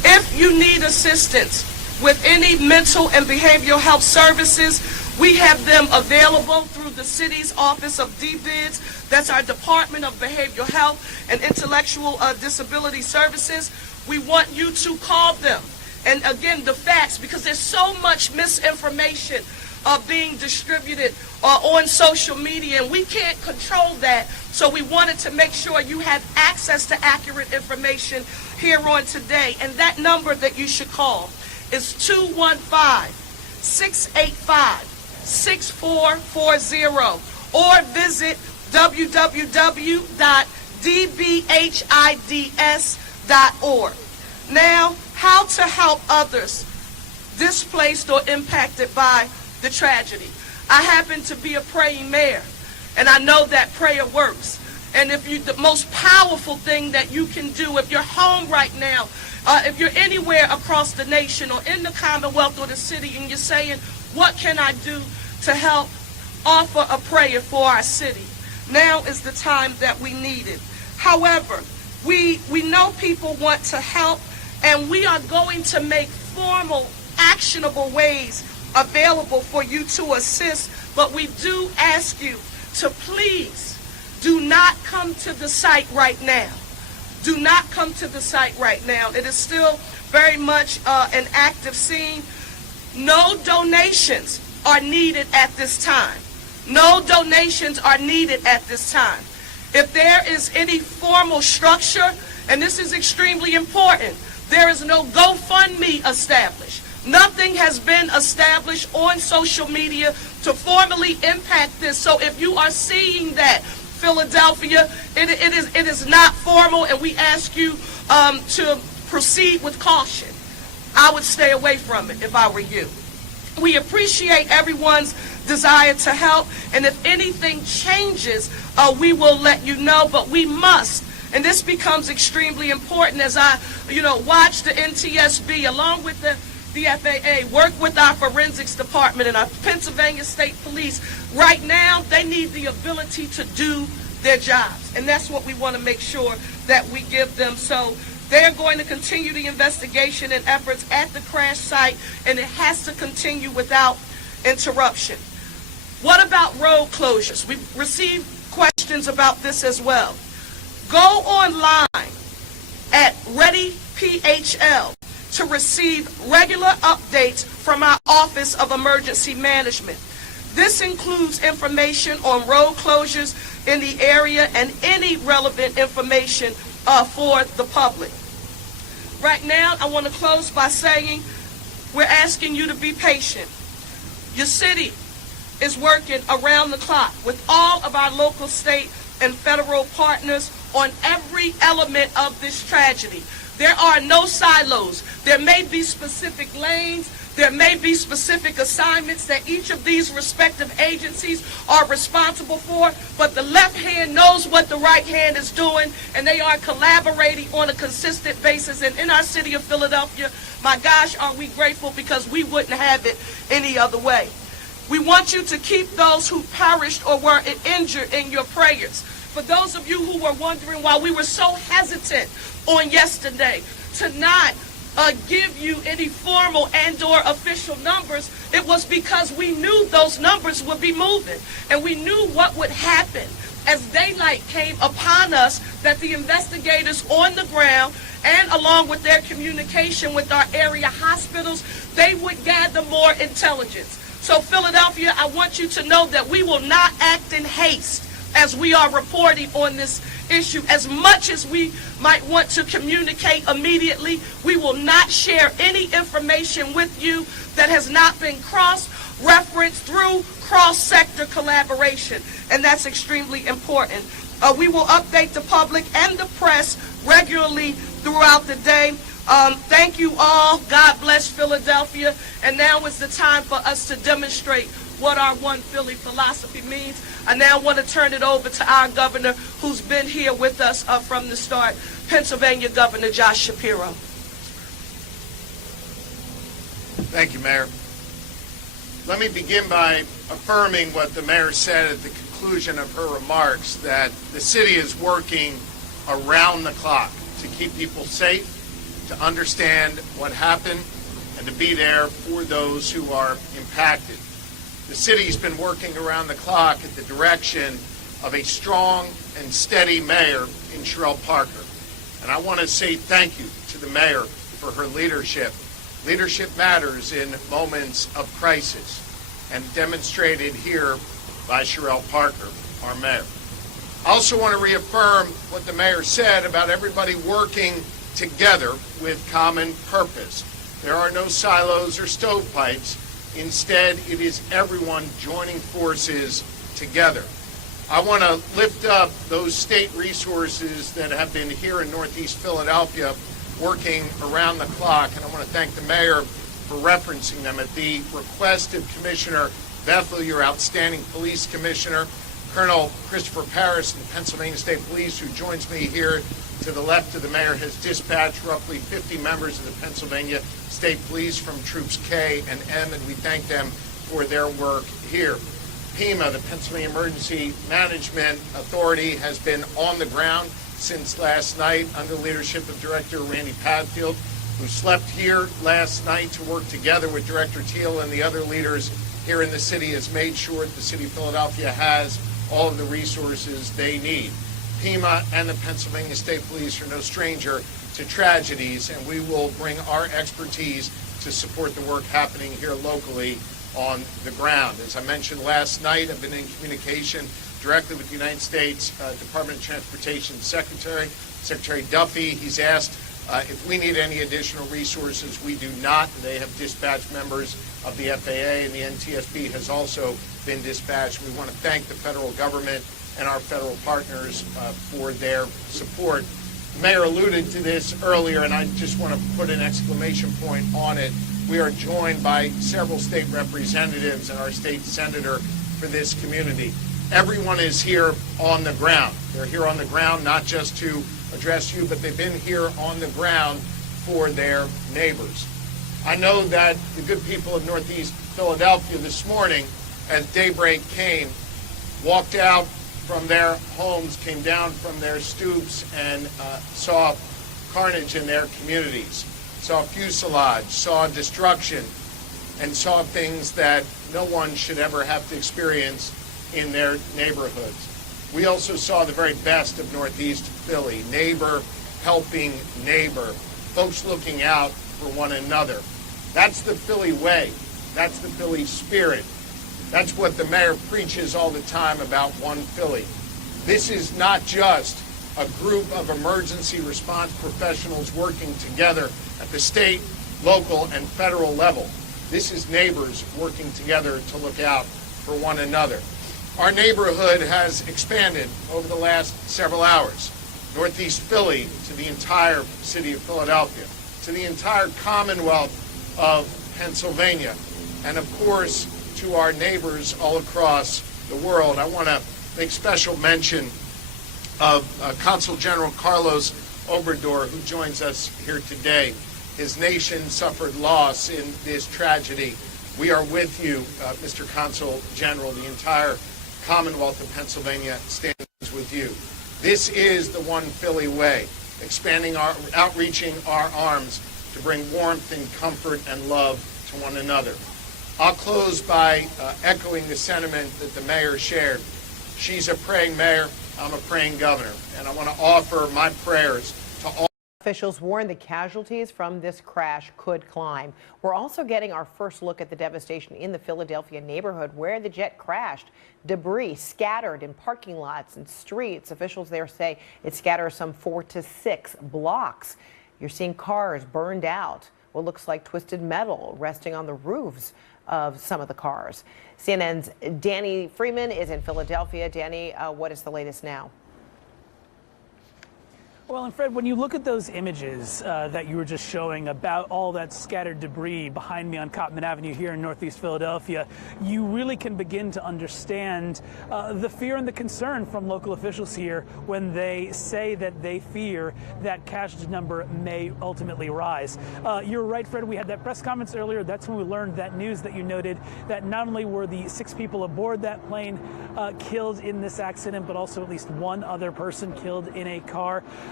If you need assistance with any mental and behavioral health services, we have them available through the city's Office of DBIDS. That's our Department of Behavioral Health and Intellectual Disability Services. We want you to call them. And again, the facts, because there's so much misinformation being distributed on social media, and we can't control that. So we wanted to make sure you have access to accurate information here on today. And that number that you should call is 215-685-6440, or visit www.dbhids.org. Now, how to help others displaced or impacted by the tragedy. I happen to be a praying mayor, and I know that prayer works. And the most powerful thing that you can do, if you're home right now, if you're anywhere across the nation or in the Commonwealth or the city, and you're saying, what can I do to help offer a prayer for our city? Now is the time that we need it. However, we know people want to help, and we are going to make formal, actionable ways available for you to assist, but we do ask you to please do not come to the site right now. Do not come to the site right now. It is still very much an active scene. No donations are needed at this time. No donations are needed at this time. If there is any formal structure, and this is extremely important, there is no GoFundMe established. Nothing has been established on social media to formally impact this. So if you are seeing that, Philadelphia, it is not formal, and we ask you to proceed with caution. I would stay away from it if I were you. We appreciate everyone's desire to help, and if anything changes, we will let you know, but we must. And this becomes extremely important as I, watch the NTSB along with the FAA work with our forensics department and our Pennsylvania State Police. Right now, they need the ability to do their jobs, and that's what we want to make sure that we give them. So they're going to continue the investigation and efforts at the crash site, and it has to continue without interruption. What about road closures? We've received questions about this as well. Go online at ReadyPHL to receive regular updates from our Office of Emergency Management. This includes information on road closures in the area and any relevant information for the public. Right now, I want to close by saying we're asking you to be patient. Your city is working around the clock with all of our local, state, and federal partners on every element of this tragedy. There are no silos. There may be specific lanes. There may be specific assignments that each of these respective agencies are responsible for, but the left hand knows what the right hand is doing, and they are collaborating on a consistent basis. And in our city of Philadelphia, my gosh, are we grateful, because we wouldn't have it any other way. We want you to keep those who perished or were injured in your prayers. For those of you who were wondering why we were so hesitant on yesterday to not give you any formal and or official numbers, it was because we knew those numbers would be moving, and we knew what would happen as daylight came upon us, that the investigators on the ground and along with their communication with our area hospitals, they would gather more intelligence. So Philadelphia, I want you to know that we will not act in haste as we are reporting on this issue. As much as we might want to communicate immediately, we will not share any information with you that has not been cross-referenced through cross-sector collaboration, and that's extremely important. We will update the public and the press regularly throughout the day. Thank you all. God bless Philadelphia. And now is the time for us to demonstrate what our One Philly philosophy means. I now want to turn it over to our governor, who's been here with us from the start, Pennsylvania Governor Josh Shapiro. Thank you, Mayor. Let me begin by affirming what the mayor said at the conclusion of her remarks, that the city is working around the clock to keep people safe to understand what happened and to be there for those who are impacted. The city's been working around the clock at the direction of a strong and steady mayor in Sherelle Parker. And I want to say thank you to the mayor for her leadership. Leadership matters in moments of crisis, and demonstrated here by Sherelle Parker, our mayor. I also want to reaffirm what the mayor said about everybody working together with common purpose. There are no silos or stovepipes. Instead, it is everyone joining forces together. I want to lift up those state resources that have been here in Northeast Philadelphia working around the clock, and I want to thank the mayor for referencing them. At the request of Commissioner Bethel, your outstanding police commissioner, Colonel Christopher Parris of the Pennsylvania State Police, who joins me here to the left of the mayor, has dispatched roughly 50 members of the Pennsylvania State Police from Troops K and M, and we thank them for their work here. PEMA, the Pennsylvania Emergency Management Authority, has been on the ground since last night under leadership of Director Randy Padfield, who slept here last night to work together with Director Teal and the other leaders here in the city, has made sure that the city of Philadelphia has all of the resources they need. PEMA and the Pennsylvania State Police are no stranger to tragedies, and we will bring our expertise to support the work happening here locally on the ground. As I mentioned last night, I've been in communication directly with the United States Department of Transportation Secretary Duffy. He's asked if we need any additional resources. We do not. They have dispatched members of the FAA, and the NTSB has also been dispatched. We want to thank the federal government and our federal partners for their support. The mayor alluded to this earlier, and I just want to put an exclamation point on it. We are joined by several state representatives and our state senator for this community. Everyone is here on the ground. They're here on the ground not just to address you, but they've been here on the ground for their neighbors. I know that the good people of Northeast Philadelphia this morning, as daybreak came, walked out from their homes, came down from their stoops, and saw carnage in their communities, saw fuselage, saw destruction, and saw things that no one should ever have to experience in their neighborhoods. We also saw the very best of Northeast Philly, neighbor helping neighbor, folks looking out for one another. That's the Philly way. That's the Philly spirit. That's what the mayor preaches all the time about One Philly. This is not just a group of emergency response professionals working together at the state, local, and federal level. This is neighbors working together to look out for one another. Our neighborhood has expanded over the last several hours. Northeast Philly to the entire city of Philadelphia, to the entire Commonwealth of Pennsylvania, and of course to our neighbors all across the world. I want to make special mention of Consul General Carlos Obrador, who joins us here today. His nation suffered loss in this tragedy. We are with you, Mr. Consul General. The entire Commonwealth of Pennsylvania stands with you. This is the One Philly way, outreaching our arms to bring warmth and comfort and love to one another. I'll close by echoing the sentiment that the mayor shared. She's a praying mayor, I'm a praying governor, and I want to offer my prayers to all. Officials warn the casualties from this crash could climb. We're also getting our first look at the devastation in the Philadelphia neighborhood where the jet crashed. Debris scattered in parking lots and streets. Officials there say it scatters some 4 to 6 blocks. You're seeing cars burned out, what looks like twisted metal resting on the roofs of some of the cars. CNN's Danny Freeman is in Philadelphia. Danny, what is the latest now? Well, and Fred, when you look at those images that you were just showing about all that scattered debris behind me on Cottman Avenue here in Northeast Philadelphia, you really can begin to understand the fear and the concern from local officials here when they say that they fear that casualty number may ultimately rise. You're right, Fred, we had that press conference earlier. That's when we learned that news that you noted, that not only were the 6 people aboard that plane killed in this accident, but also at least 1 other person killed in a car.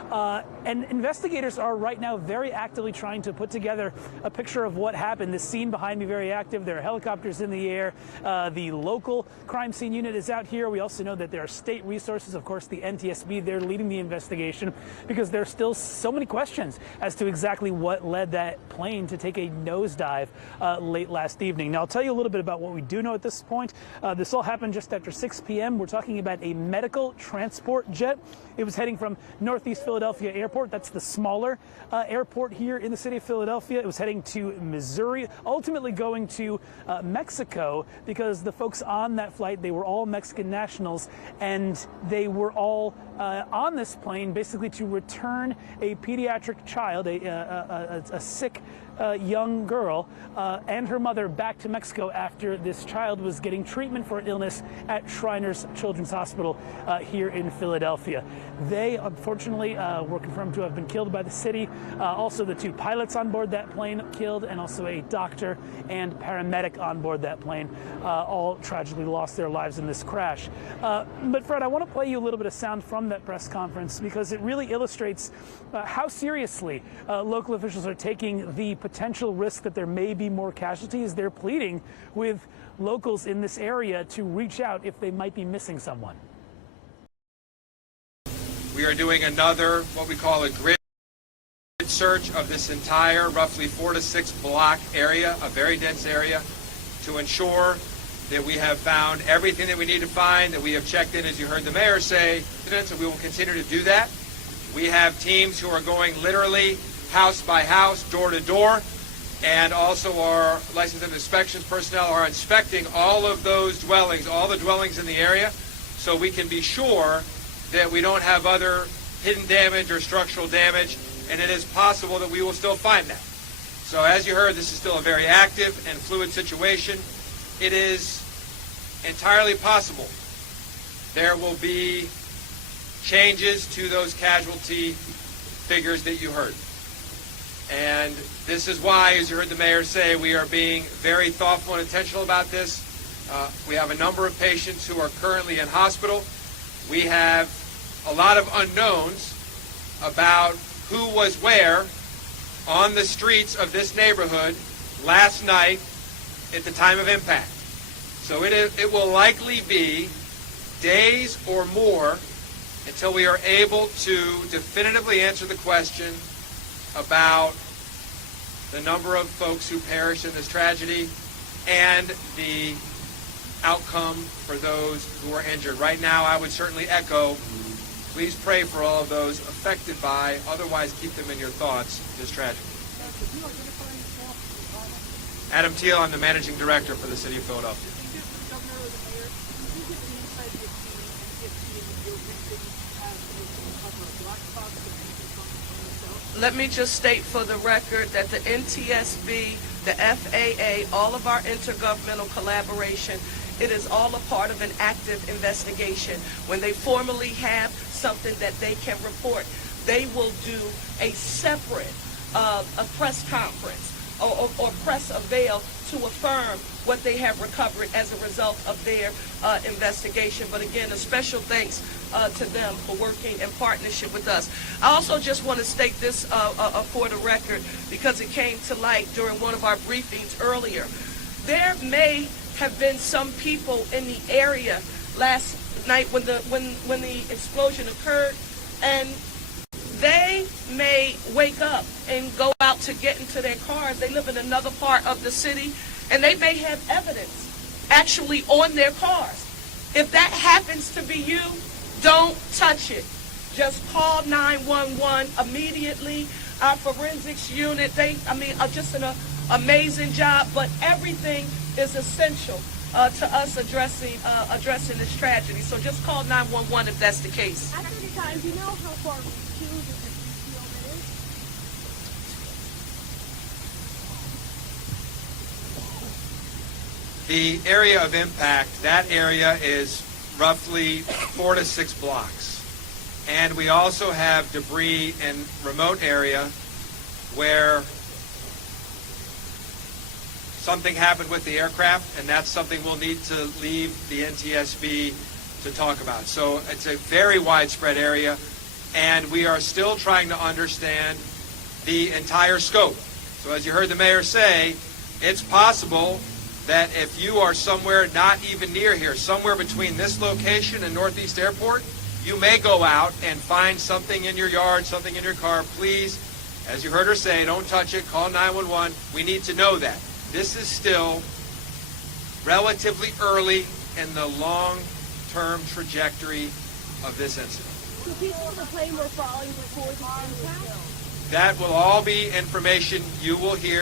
And investigators are right now very actively trying to put together a picture of what happened. The scene behind me very active. There are helicopters in the air. The local crime scene unit is out here. We also know that there are state resources, of course, the NTSB. They're leading the investigation because there are still so many questions as to exactly what led that plane to take a nosedive late last evening. Now, I'll tell you a little bit about what we do know at this point. This all happened just after 6 p.m. We're talking about a medical transport jet. It was heading from Northeast Philadelphia Airport. That's the smaller airport here in the city of Philadelphia. It was heading to Missouri, ultimately going to Mexico, because the folks on that flight, they were all Mexican nationals, and they were all on this plane basically to return a pediatric child, a sick young girl, and her mother back to Mexico after this child was getting treatment for an illness at Shriners Children's Hospital here in Philadelphia. They, unfortunately, were confirmed to have been killed by the city. Also, the 2 pilots on board that plane killed, and also a doctor and paramedic on board that plane all tragically lost their lives in this crash. But Fred, I want to play you a little bit of sound from that press conference because it really illustrates how seriously local officials are taking the potential risk that there may be more casualties. They're pleading with locals in this area to reach out if they might be missing someone. We are doing another, what we call a grid search of this entire roughly 4 to 6 block area, a very dense area, to ensure that we have found everything that we need to find, that we have checked in, as you heard the mayor say, and we will continue to do that. We have teams who are going literally house by house, door to door, and also our license and inspections personnel are inspecting all of those dwellings, all the dwellings in the area, so we can be sure that we don't have other hidden damage or structural damage, and it is possible that we will still find that. So as you heard, this is still a very active and fluid situation. It is entirely possible there will be changes to those casualty figures that you heard. And this is why, as you heard the mayor say, we are being very thoughtful and intentional about this. We have a number of patients who are currently in hospital. We have a lot of unknowns about who was where on the streets of this neighborhood last night at the time of impact. So it will likely be days or more until we are able to definitively answer the question about the number of folks who perished in this tragedy and the outcome for those who are injured. Right now, I would certainly echo, please pray for all of those affected by, otherwise keep them in your thoughts, this tragedy. Adam Thiel, I'm the managing director for the city of Philadelphia. Let me just state for the record that the NTSB, the FAA, all of our intergovernmental collaboration, it is all a part of an active investigation. When they formally have something that they can report, they will do a separate a press conference or press avail to affirm what they have recovered as a result of their investigation. But again, a special thanks to them for working in partnership with us. I also just want to state this for the record, because it came to light during one of our briefings earlier. There may have been some people in the area last night when the explosion occurred, and they may wake up and go out to get into their cars. They live in another part of the city, and they may have evidence actually on their cars. If that happens to be you, don't touch it. Just call 911 immediately. Our forensics unit, are just an amazing job, but everything is essential to us addressing this tragedy. So just call 911 if that's the case. After the time, do you know how far to the field it is? The area of impact, that area is roughly 4 to 6 blocks. And we also have debris in remote area where something happened with the aircraft, and that's something we'll need to leave the NTSB to talk about. So it's a very widespread area. and we are still trying to understand the entire scope. So as you heard the mayor say, it's possible that if you are somewhere not even near here, somewhere between this location and Northeast Airport, you may go out and find something in your yard, something in your car. Please, as you heard her say, don't touch it, call 911. We need to know that. This is still relatively early in the long-term trajectory of this incident. So pieces of the plane were falling before the impact? That will all be information you will hear.